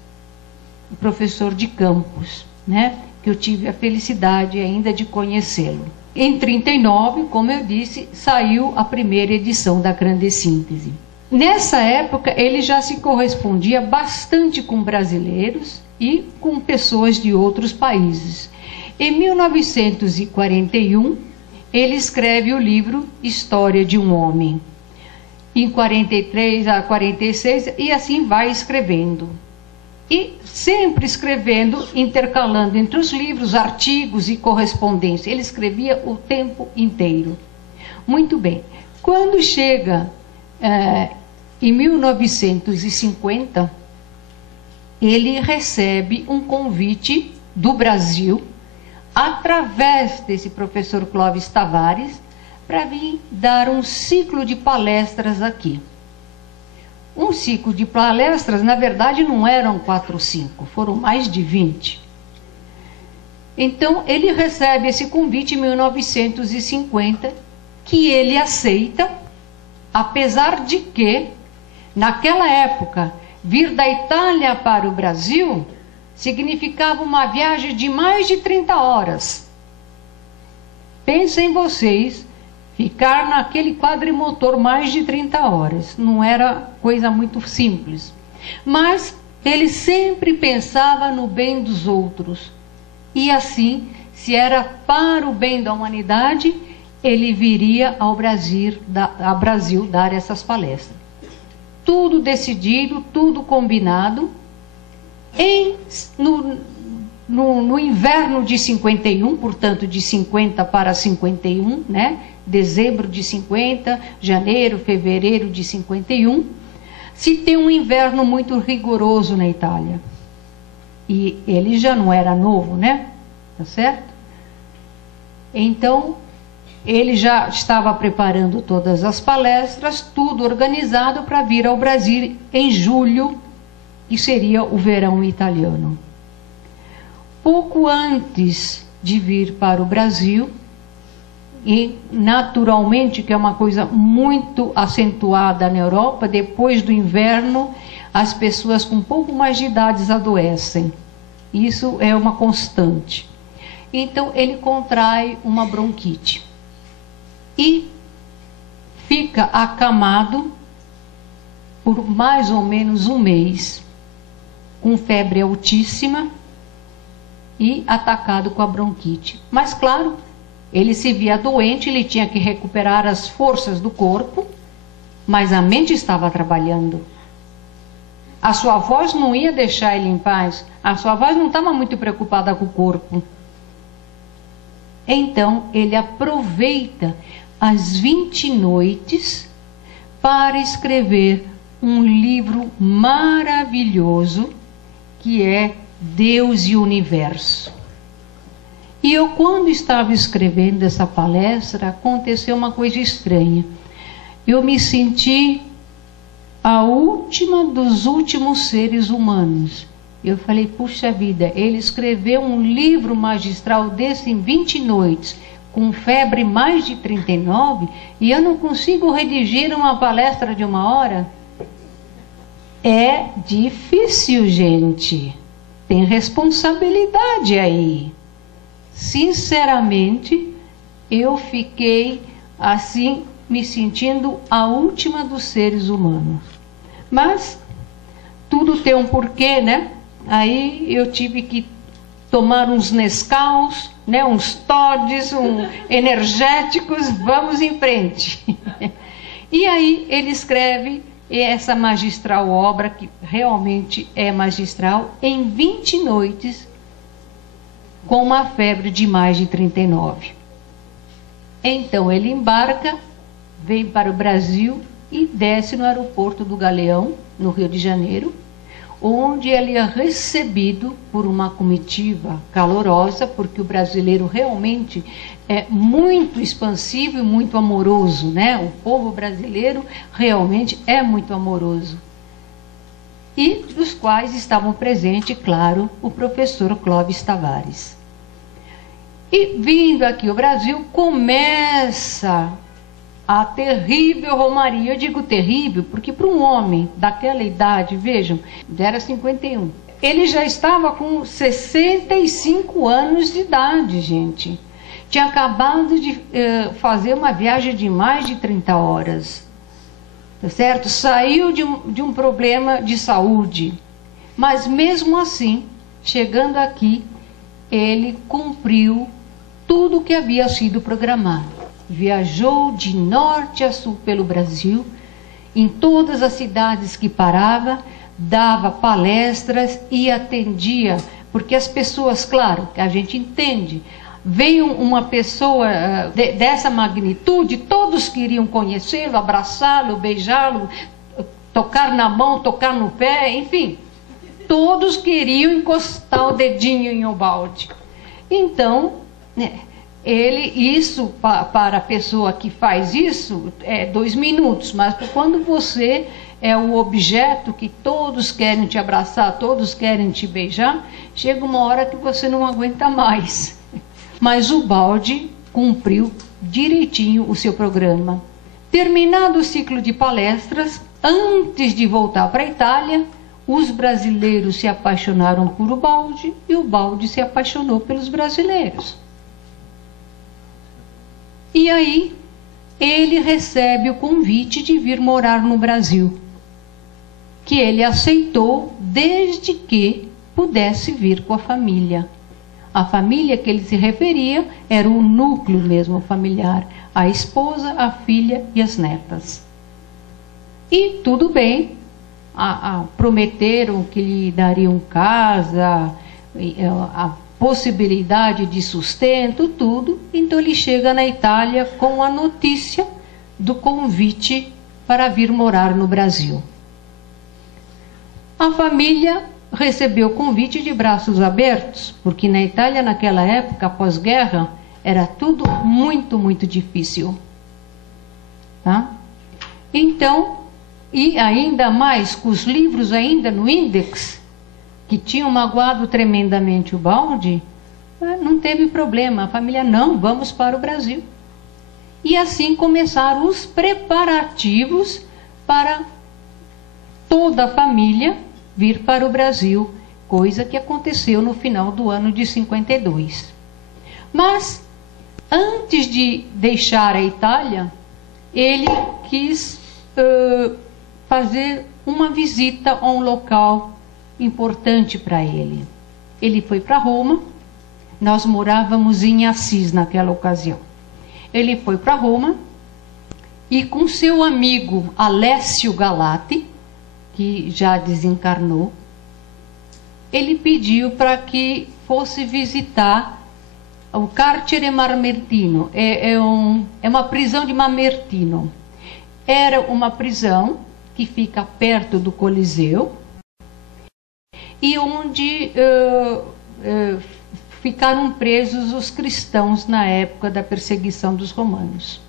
o professor de Campos, né? Que eu tive a felicidade ainda de conhecê-lo. Em 39, como eu disse, saiu a primeira edição da Grande Síntese. Nessa época, ele já se correspondia bastante com brasileiros e com pessoas de outros países. Em 1941, ele escreve o livro História de um Homem. Em 43 a 46, e assim vai escrevendo. E sempre escrevendo, intercalando entre os livros, artigos e correspondência. Ele escrevia o tempo inteiro. Muito bem. Quando chega em 1950, ele recebe um convite do Brasil, através desse professor Clóvis Tavares, para vir dar um ciclo de palestras aqui. Um ciclo de palestras, na verdade, não eram 4 ou 5, foram mais de 20. Então, ele recebe esse convite em 1950, que ele aceita, apesar de que, naquela época, vir da Itália para o Brasil significava uma viagem de mais de 30 horas. Pensem vocês, ficar naquele quadrimotor mais de 30 horas. Não era coisa muito simples. Mas ele sempre pensava no bem dos outros. E assim, se era para o bem da humanidade, ele viria ao Brasil dar essas palestras. Tudo decidido, tudo combinado. No inverno de 51, portanto de 50 para 51, né? Dezembro de 50, janeiro, fevereiro de 51, se tem um inverno muito rigoroso na Itália. E ele já não era novo, né? Tá certo? Então, ele já estava preparando todas as palestras, tudo organizado para vir ao Brasil em julho, que seria o verão italiano. Pouco antes de vir para o Brasil, e naturalmente, que é uma coisa muito acentuada na Europa, depois do inverno, as pessoas com um pouco mais de idade adoecem. Isso é uma constante. Então, ele contrai uma bronquite e fica acamado por mais ou menos um mês, com febre altíssima e atacado com a bronquite. Mas, claro, ele se via doente, ele tinha que recuperar as forças do corpo, mas a mente estava trabalhando. A sua voz não ia deixar ele em paz, a sua voz não estava muito preocupada com o corpo. Então, ele aproveita as 20 noites para escrever um livro maravilhoso, que é Deus e o Universo. E eu, quando estava escrevendo essa palestra, aconteceu uma coisa estranha. Eu me senti a última dos últimos seres humanos. Eu falei, puxa vida, ele escreveu um livro magistral desse em 20 noites, com febre mais de 39, e eu não consigo redigir uma palestra de 1 hora? É difícil, gente. Tem responsabilidade aí. Sinceramente, eu fiquei assim, me sentindo a última dos seres humanos. Mas tudo tem um porquê, né? Aí eu tive que tomar uns Nescaus, né? Uns Todds, energéticos, vamos em frente. E aí ele escreve essa magistral obra, que realmente é magistral, em 20 noites, com uma febre de mais de 39. Então ele embarca, vem para o Brasil e desce no aeroporto do Galeão, no Rio de Janeiro, onde ele é recebido por uma comitiva calorosa, porque o brasileiro realmente é muito expansivo e muito amoroso, né? O povo brasileiro realmente é muito amoroso. E dos quais estavam presentes, claro, o professor Clóvis Tavares. E vindo aqui ao Brasil, começa a terrível romaria. Eu digo terrível porque para um homem daquela idade, vejam, já era 51. Ele já estava com 65 anos de idade, gente. Tinha acabado de fazer uma viagem de mais de 30 horas. Tá certo? Saiu de um problema de saúde. Mas mesmo assim, chegando aqui, ele cumpriu tudo o que havia sido programado. Viajou de norte a sul pelo Brasil, em todas as cidades que parava, dava palestras e atendia, porque as pessoas, claro, que a gente entende, veio uma pessoa dessa magnitude, todos queriam conhecê-lo, abraçá-lo, beijá-lo, tocar na mão, tocar no pé, enfim, todos queriam encostar o dedinho em Ubaldi. Então, né, isso para a pessoa que faz isso é 2 minutos, mas quando você é o objeto que todos querem te abraçar, todos querem te beijar, chega uma hora que você não aguenta mais. Mas Ubaldi cumpriu direitinho o seu programa. Terminado o ciclo de palestras, antes de voltar para a Itália, os brasileiros se apaixonaram por Ubaldi e Ubaldi se apaixonou pelos brasileiros. E aí, ele recebe o convite de vir morar no Brasil, que ele aceitou desde que pudesse vir com a família. A família que ele se referia era o núcleo mesmo familiar, a esposa, a filha e as netas. E tudo bem, prometeram que lhe dariam casa, a possibilidade de sustento, tudo. Então ele chega na Itália com a notícia do convite para vir morar no Brasil. A família recebeu o convite de braços abertos, porque na Itália, naquela época, pós-guerra, era tudo muito, muito difícil. Tá? Então, e ainda mais, com os livros ainda no índex, que tinham magoado tremendamente o Baldi, não teve problema. A família, não, vamos para o Brasil. E assim começaram os preparativos para toda a família vir para o Brasil, coisa que aconteceu no final do ano de 52. Mas, antes de deixar a Itália, ele quis fazer uma visita a um local importante para ele. Ele foi para Roma, nós morávamos em Assis naquela ocasião. Ele foi para Roma e com seu amigo Alessio Galati, que já desencarnou, ele pediu para que fosse visitar o Carcere Mamertino. É uma prisão de Mamertino. Era uma prisão que fica perto do Coliseu e onde ficaram presos os cristãos na época da perseguição dos romanos.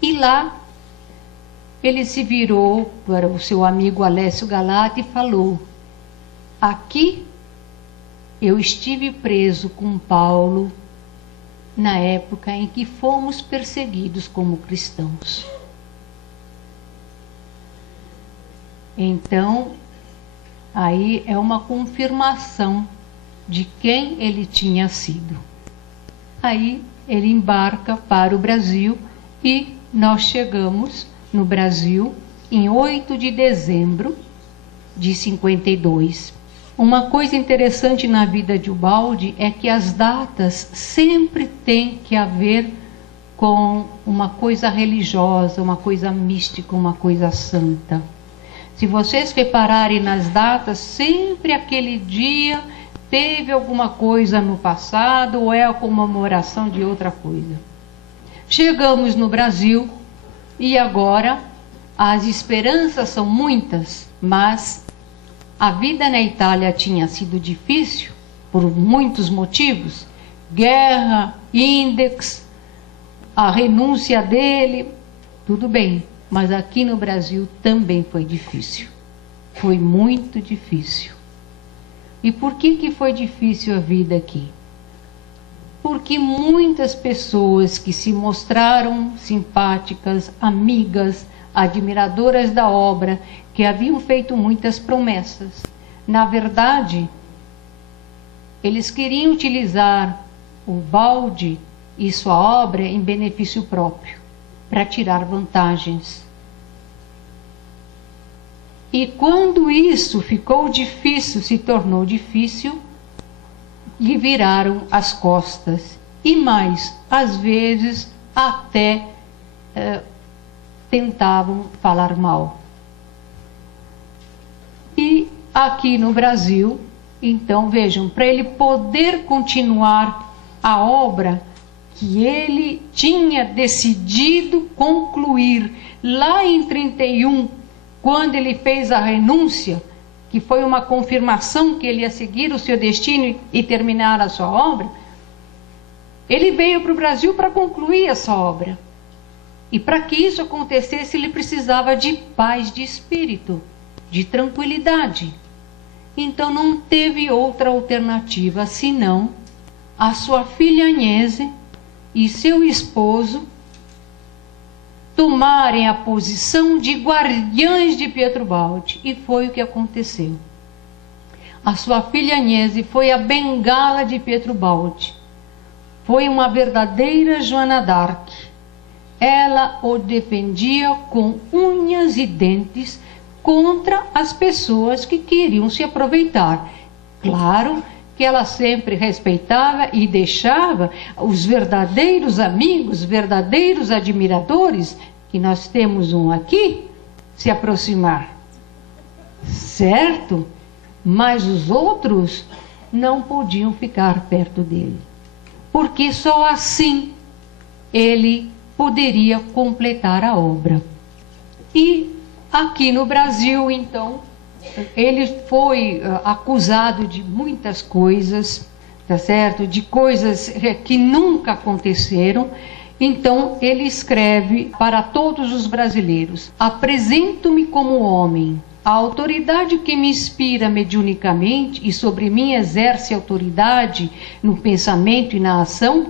E lá ele se virou para o seu amigo Alessio Galati e falou: aqui eu estive preso com Paulo na época em que fomos perseguidos como cristãos. Então, aí é uma confirmação de quem ele tinha sido. Aí ele embarca para o Brasil e nós chegamos no Brasil em 8 de dezembro de 52. Uma coisa interessante na vida de Ubaldi é que as datas sempre têm que haver com uma coisa religiosa, uma coisa mística, uma coisa santa. Se vocês repararem nas datas, sempre aquele dia teve alguma coisa no passado ou é a comemoração de outra coisa. Chegamos no Brasil e agora as esperanças são muitas, mas a vida na Itália tinha sido difícil por muitos motivos. Guerra, índex, a renúncia dele, tudo bem. Mas aqui no Brasil também foi difícil. Foi muito difícil. E por que foi difícil a vida aqui? Porque muitas pessoas que se mostraram simpáticas, amigas, admiradoras da obra, que haviam feito muitas promessas, na verdade, eles queriam utilizar o Baldi e sua obra em benefício próprio, para tirar vantagens. E quando isso ficou difícil, se tornou difícil, lhe viraram as costas. E mais, às vezes, até tentavam falar mal. E aqui no Brasil, então, vejam, para ele poder continuar a obra que ele tinha decidido concluir lá em 31, quando ele fez a renúncia, que foi uma confirmação que ele ia seguir o seu destino e terminar a sua obra, ele veio para o Brasil para concluir essa obra. E para que isso acontecesse, ele precisava de paz de espírito, de tranquilidade. Então não teve outra alternativa senão a sua filha Agnese e seu esposo tomarem a posição de guardiães de Pietro Baldi. E foi o que aconteceu. A sua filha Agnese foi a bengala de Pietro Baldi. Foi uma verdadeira Joana d'Arc. Ela o defendia com unhas e dentes contra as pessoas que queriam se aproveitar. Claro que ela sempre respeitava e deixava os verdadeiros amigos, verdadeiros admiradores, que nós temos um aqui, se aproximar. Certo? Mas os outros não podiam ficar perto dele, porque só assim ele poderia completar a obra. E aqui no Brasil, então, ele foi acusado de muitas coisas, tá certo? De coisas que nunca aconteceram. Então ele escreve para todos os brasileiros: apresento-me como homem. A autoridade que me inspira mediunicamente e sobre mim exerce autoridade no pensamento e na ação,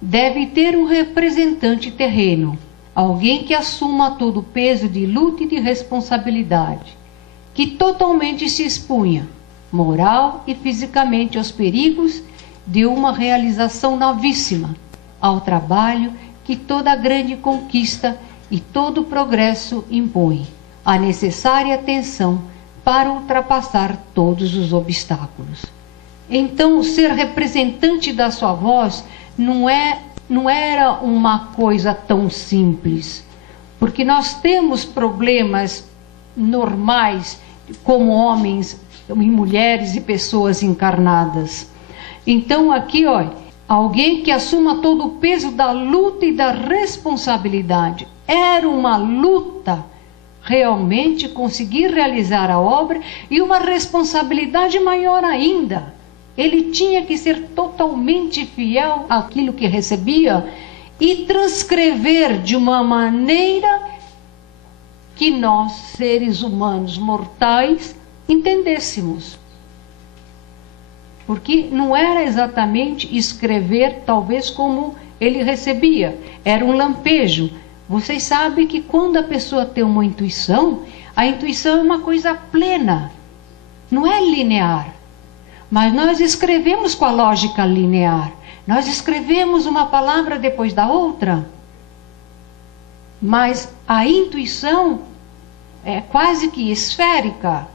deve ter um representante terreno, alguém que assuma todo o peso de luta e de responsabilidade, que totalmente se expunha, moral e fisicamente, aos perigos de uma realização novíssima, ao trabalho que toda grande conquista e todo progresso impõe, a necessária atenção para ultrapassar todos os obstáculos. Então, ser representante da sua voz não era uma coisa tão simples, porque nós temos problemas normais como homens e mulheres e pessoas encarnadas. Então aqui, olha, alguém que assuma todo o peso da luta e da responsabilidade. Era uma luta realmente conseguir realizar a obra, e uma responsabilidade maior ainda. Ele tinha que ser totalmente fiel àquilo que recebia e transcrever de uma maneira que nós, seres humanos mortais, entendêssemos. Porque não era exatamente escrever talvez como ele recebia, era um lampejo. Vocês sabem que quando a pessoa tem uma intuição, a intuição é uma coisa plena, não é linear. Mas nós escrevemos com a lógica linear. Nós escrevemos uma palavra depois da outra. Mas a intuição é quase que esférica.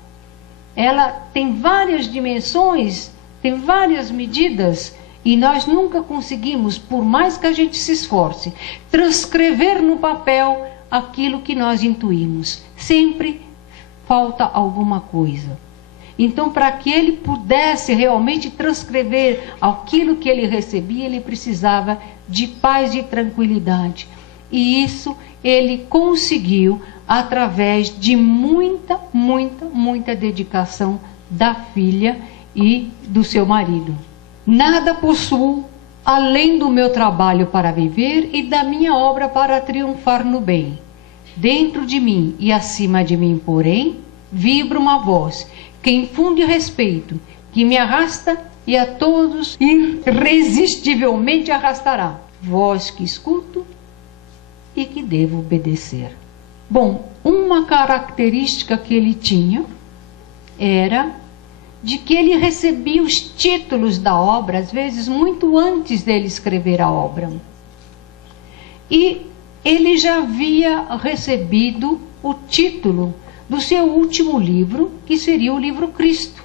Ela tem várias dimensões, tem várias medidas. E nós nunca conseguimos, por mais que a gente se esforce, transcrever no papel aquilo que nós intuímos. Sempre falta alguma coisa. Então, para que ele pudesse realmente transcrever aquilo que ele recebia, ele precisava de paz e tranquilidade. E isso ele conseguiu através de muita, muita, muita dedicação da filha e do seu marido. Nada possuo além do meu trabalho para viver e da minha obra para triunfar no bem. Dentro de mim e acima de mim, porém, vibra uma voz que infunde respeito, que me arrasta e a todos irresistivelmente arrastará. Voz que escuto e que devo obedecer. Bom, uma característica que ele tinha era de que ele recebia os títulos da obra, às vezes muito antes dele escrever a obra. E ele já havia recebido o título do seu último livro, que seria o livro Cristo.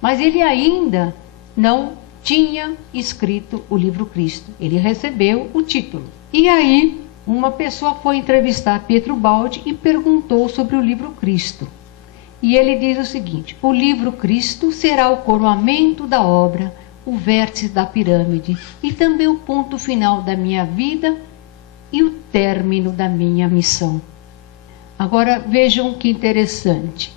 Mas ele ainda não tinha escrito o livro Cristo. Ele recebeu o título. E aí, uma pessoa foi entrevistar Pietro Baldi e perguntou sobre o livro Cristo. E ele diz o seguinte: o livro Cristo será o coroamento da obra, o vértice da pirâmide e também o ponto final da minha vida e o término da minha missão. Agora vejam que interessante.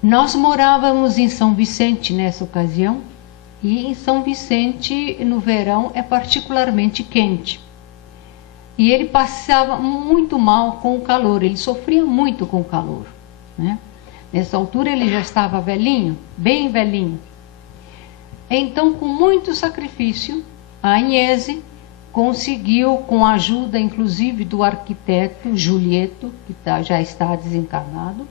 Nós morávamos em São Vicente nessa ocasião, e em São Vicente no verão é particularmente quente. E ele passava muito mal com o calor, ele sofria muito com o calor. Né? Nessa altura ele já estava velhinho, bem velhinho. Então, com muito sacrifício, a Agnese conseguiu, com a ajuda inclusive do arquiteto Julieto, que já está desencarnado,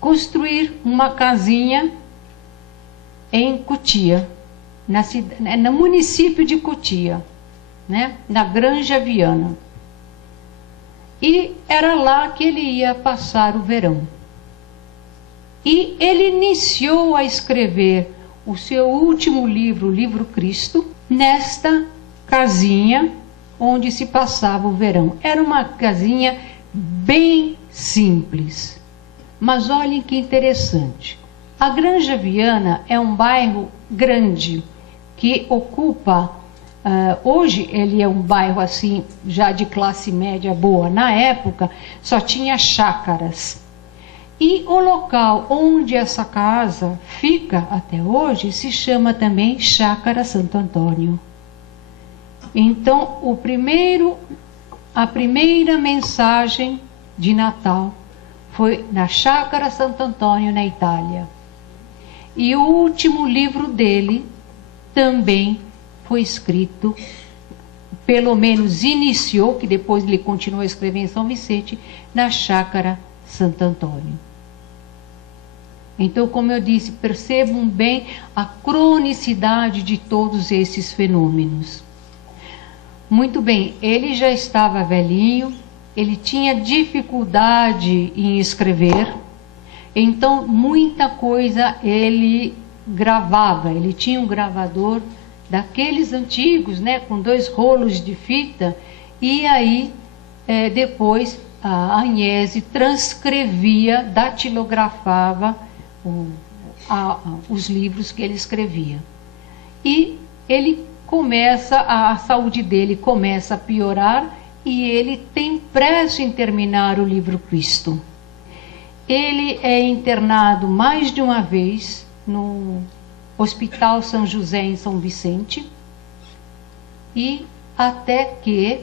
construir uma casinha em Cotia, no município de Cotia, né? Na Granja Viana. E era lá que ele ia passar o verão. E ele iniciou a escrever o seu último livro, o livro Cristo, nesta casinha onde se passava o verão. Era uma casinha bem simples. Mas olhem que interessante. A Granja Viana é um bairro grande que ocupa... hoje ele é um bairro assim, já de classe média boa. Na época só tinha chácaras. E o local onde essa casa fica até hoje se chama também Chácara Santo Antônio. Então, a primeira mensagem de Natal foi na Chácara Santo Antônio, na Itália. E o último livro dele também foi escrito, pelo menos iniciou, que depois ele continuou a escrever em São Vicente, na Chácara Santo Antônio. Então, como eu disse, percebam bem a cronicidade de todos esses fenômenos. Muito bem, ele já estava velhinho, ele tinha dificuldade em escrever, então muita coisa ele gravava. Ele tinha um gravador daqueles antigos, né, com 2 rolos de fita, e aí depois a Agnese transcrevia, datilografava os livros que ele escrevia. E ele a saúde dele começa a piorar e ele tem pressa em terminar o livro Cristo. Ele é internado mais de uma vez no Hospital São José em São Vicente, e até que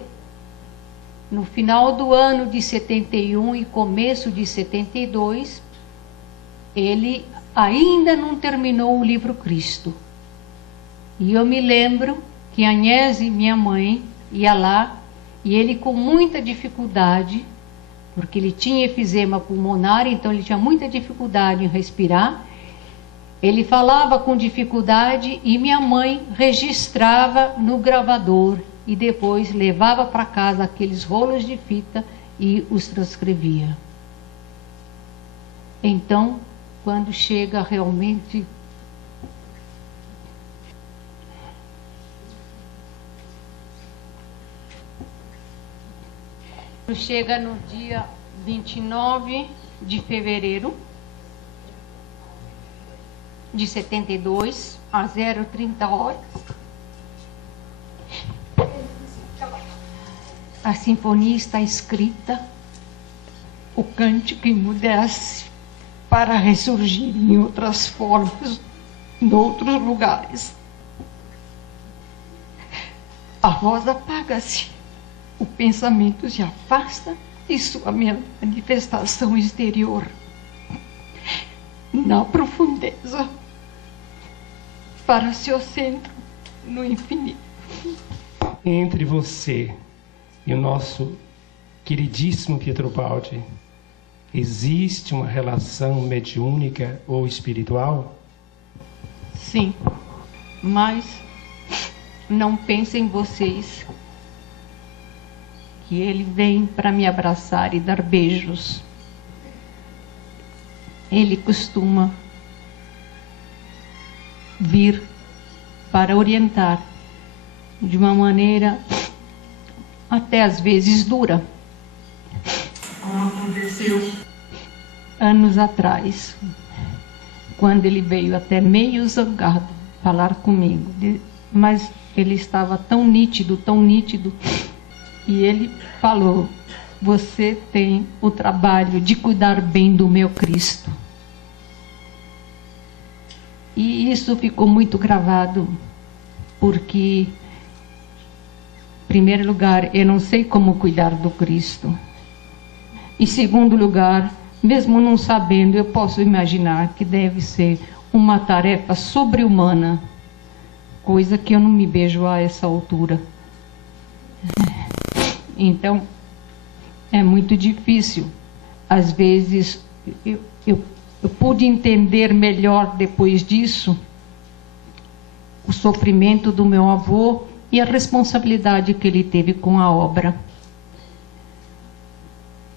no final do ano de 71 e começo de 72, ele ainda não terminou o livro Cristo. E eu me lembro que a Agnese, minha mãe, ia lá, e ele com muita dificuldade, porque ele tinha efisema pulmonar, então ele tinha muita dificuldade em respirar. Ele falava com dificuldade e minha mãe registrava no gravador e depois levava para casa aqueles rolos de fita e os transcrevia. Então, quando chega realmente... Chega no dia 29 de fevereiro de 72, às 0h30, a sinfonia está escrita, o cântico emudece para ressurgir em outras formas, em outros lugares. A voz apaga-se. O pensamento se afasta de sua manifestação exterior. Na profundeza, para seu centro no infinito. Entre você e o nosso queridíssimo Pietro Baldi, existe uma relação mediúnica ou espiritual? Sim, mas não pensem vocês que ele vem para me abraçar e dar beijos. Ele costuma vir para orientar de uma maneira até às vezes dura. Como aconteceu anos atrás, quando ele veio até meio zangado falar comigo, mas ele estava tão nítido, e ele falou: você tem o trabalho de cuidar bem do meu Cristo. E isso ficou muito gravado, porque, em primeiro lugar, eu não sei como cuidar do Cristo. Em segundo lugar, mesmo não sabendo, eu posso imaginar que deve ser uma tarefa sobre-humana, coisa que eu não me vejo a essa altura. Então, é muito difícil. Às vezes, eu pude entender melhor depois disso o sofrimento do meu avô e a responsabilidade que ele teve com a obra.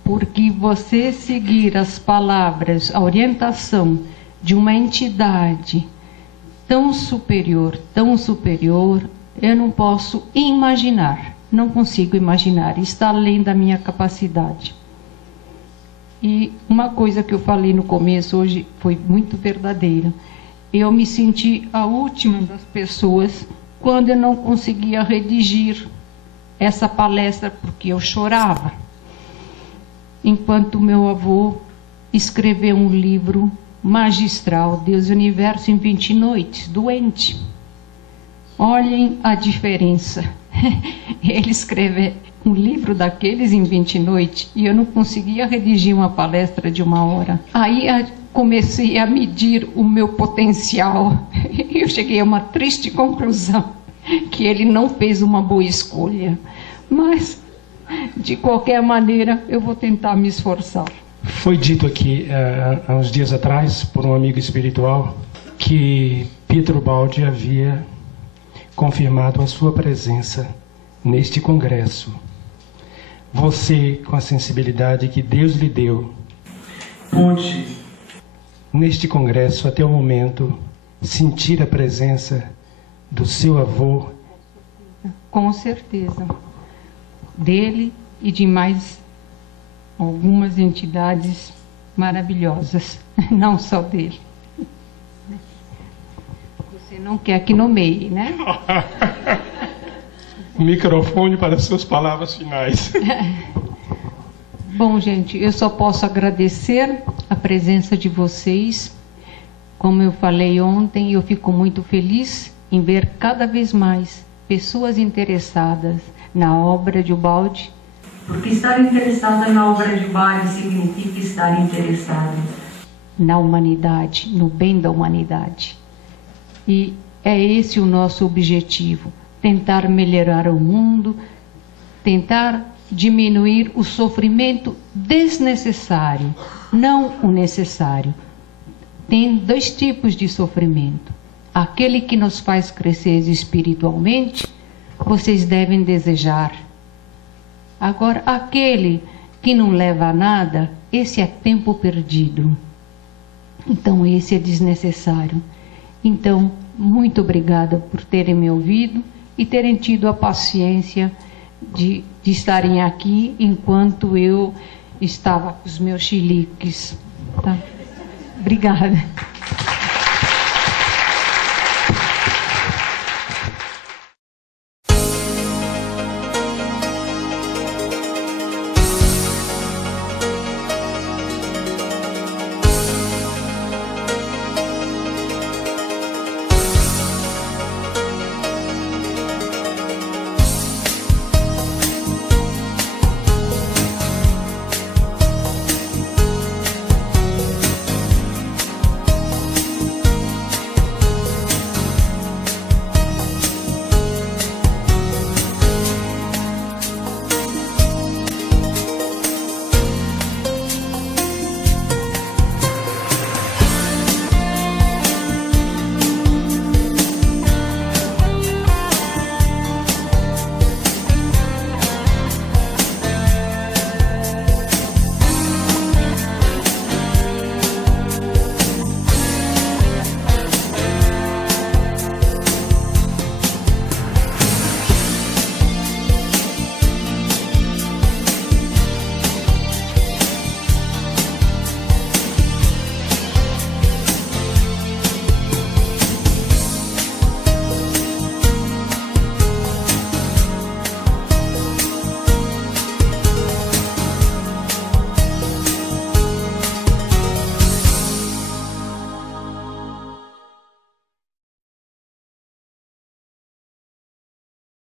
porque você seguir as palavras, a orientação de uma entidade tão superior, eu não posso imaginar, não consigo imaginar, está além da minha capacidade. E uma coisa que eu falei no começo hoje foi muito verdadeira. Eu me senti a última das pessoas quando eu não conseguia redigir essa palestra, porque eu chorava. Enquanto meu avô escreveu um livro magistral, Deus e o Universo em 20 noites, doente. Olhem a diferença. Ele escreve um livro daqueles em 20 noites e eu não conseguia redigir uma palestra de 1 hora. Aí comecei a medir o meu potencial e eu cheguei a uma triste conclusão, que ele não fez uma boa escolha. Mas, de qualquer maneira, eu vou tentar me esforçar. Foi dito aqui, há uns dias atrás, por um amigo espiritual, que Pietro Baldi havia confirmado a sua presença neste congresso. Você, com a sensibilidade que Deus lhe deu, pôde, neste congresso, até o momento, sentir a presença do seu avô? Com certeza. Dele e de mais algumas entidades maravilhosas, não só dele. Você não quer que nomeie, né? Microfone para suas palavras finais. Bom, gente, eu só posso agradecer a presença de vocês. Como eu falei ontem, eu fico muito feliz em ver cada vez mais pessoas interessadas na obra de Ubaldi. Porque estar interessada na obra de Ubaldi significa estar interessado na humanidade, no bem da humanidade. E é esse o nosso objetivo. Tentar melhorar o mundo, tentar diminuir o sofrimento desnecessário, não o necessário. Tem 2 tipos de sofrimento. Aquele que nos faz crescer espiritualmente, vocês devem desejar. Agora, aquele que não leva a nada, esse é tempo perdido. Então, esse é desnecessário. Então, muito obrigada por terem me ouvido e terem tido a paciência de estarem aqui enquanto eu estava com os meus chiliques. Tá? Obrigada.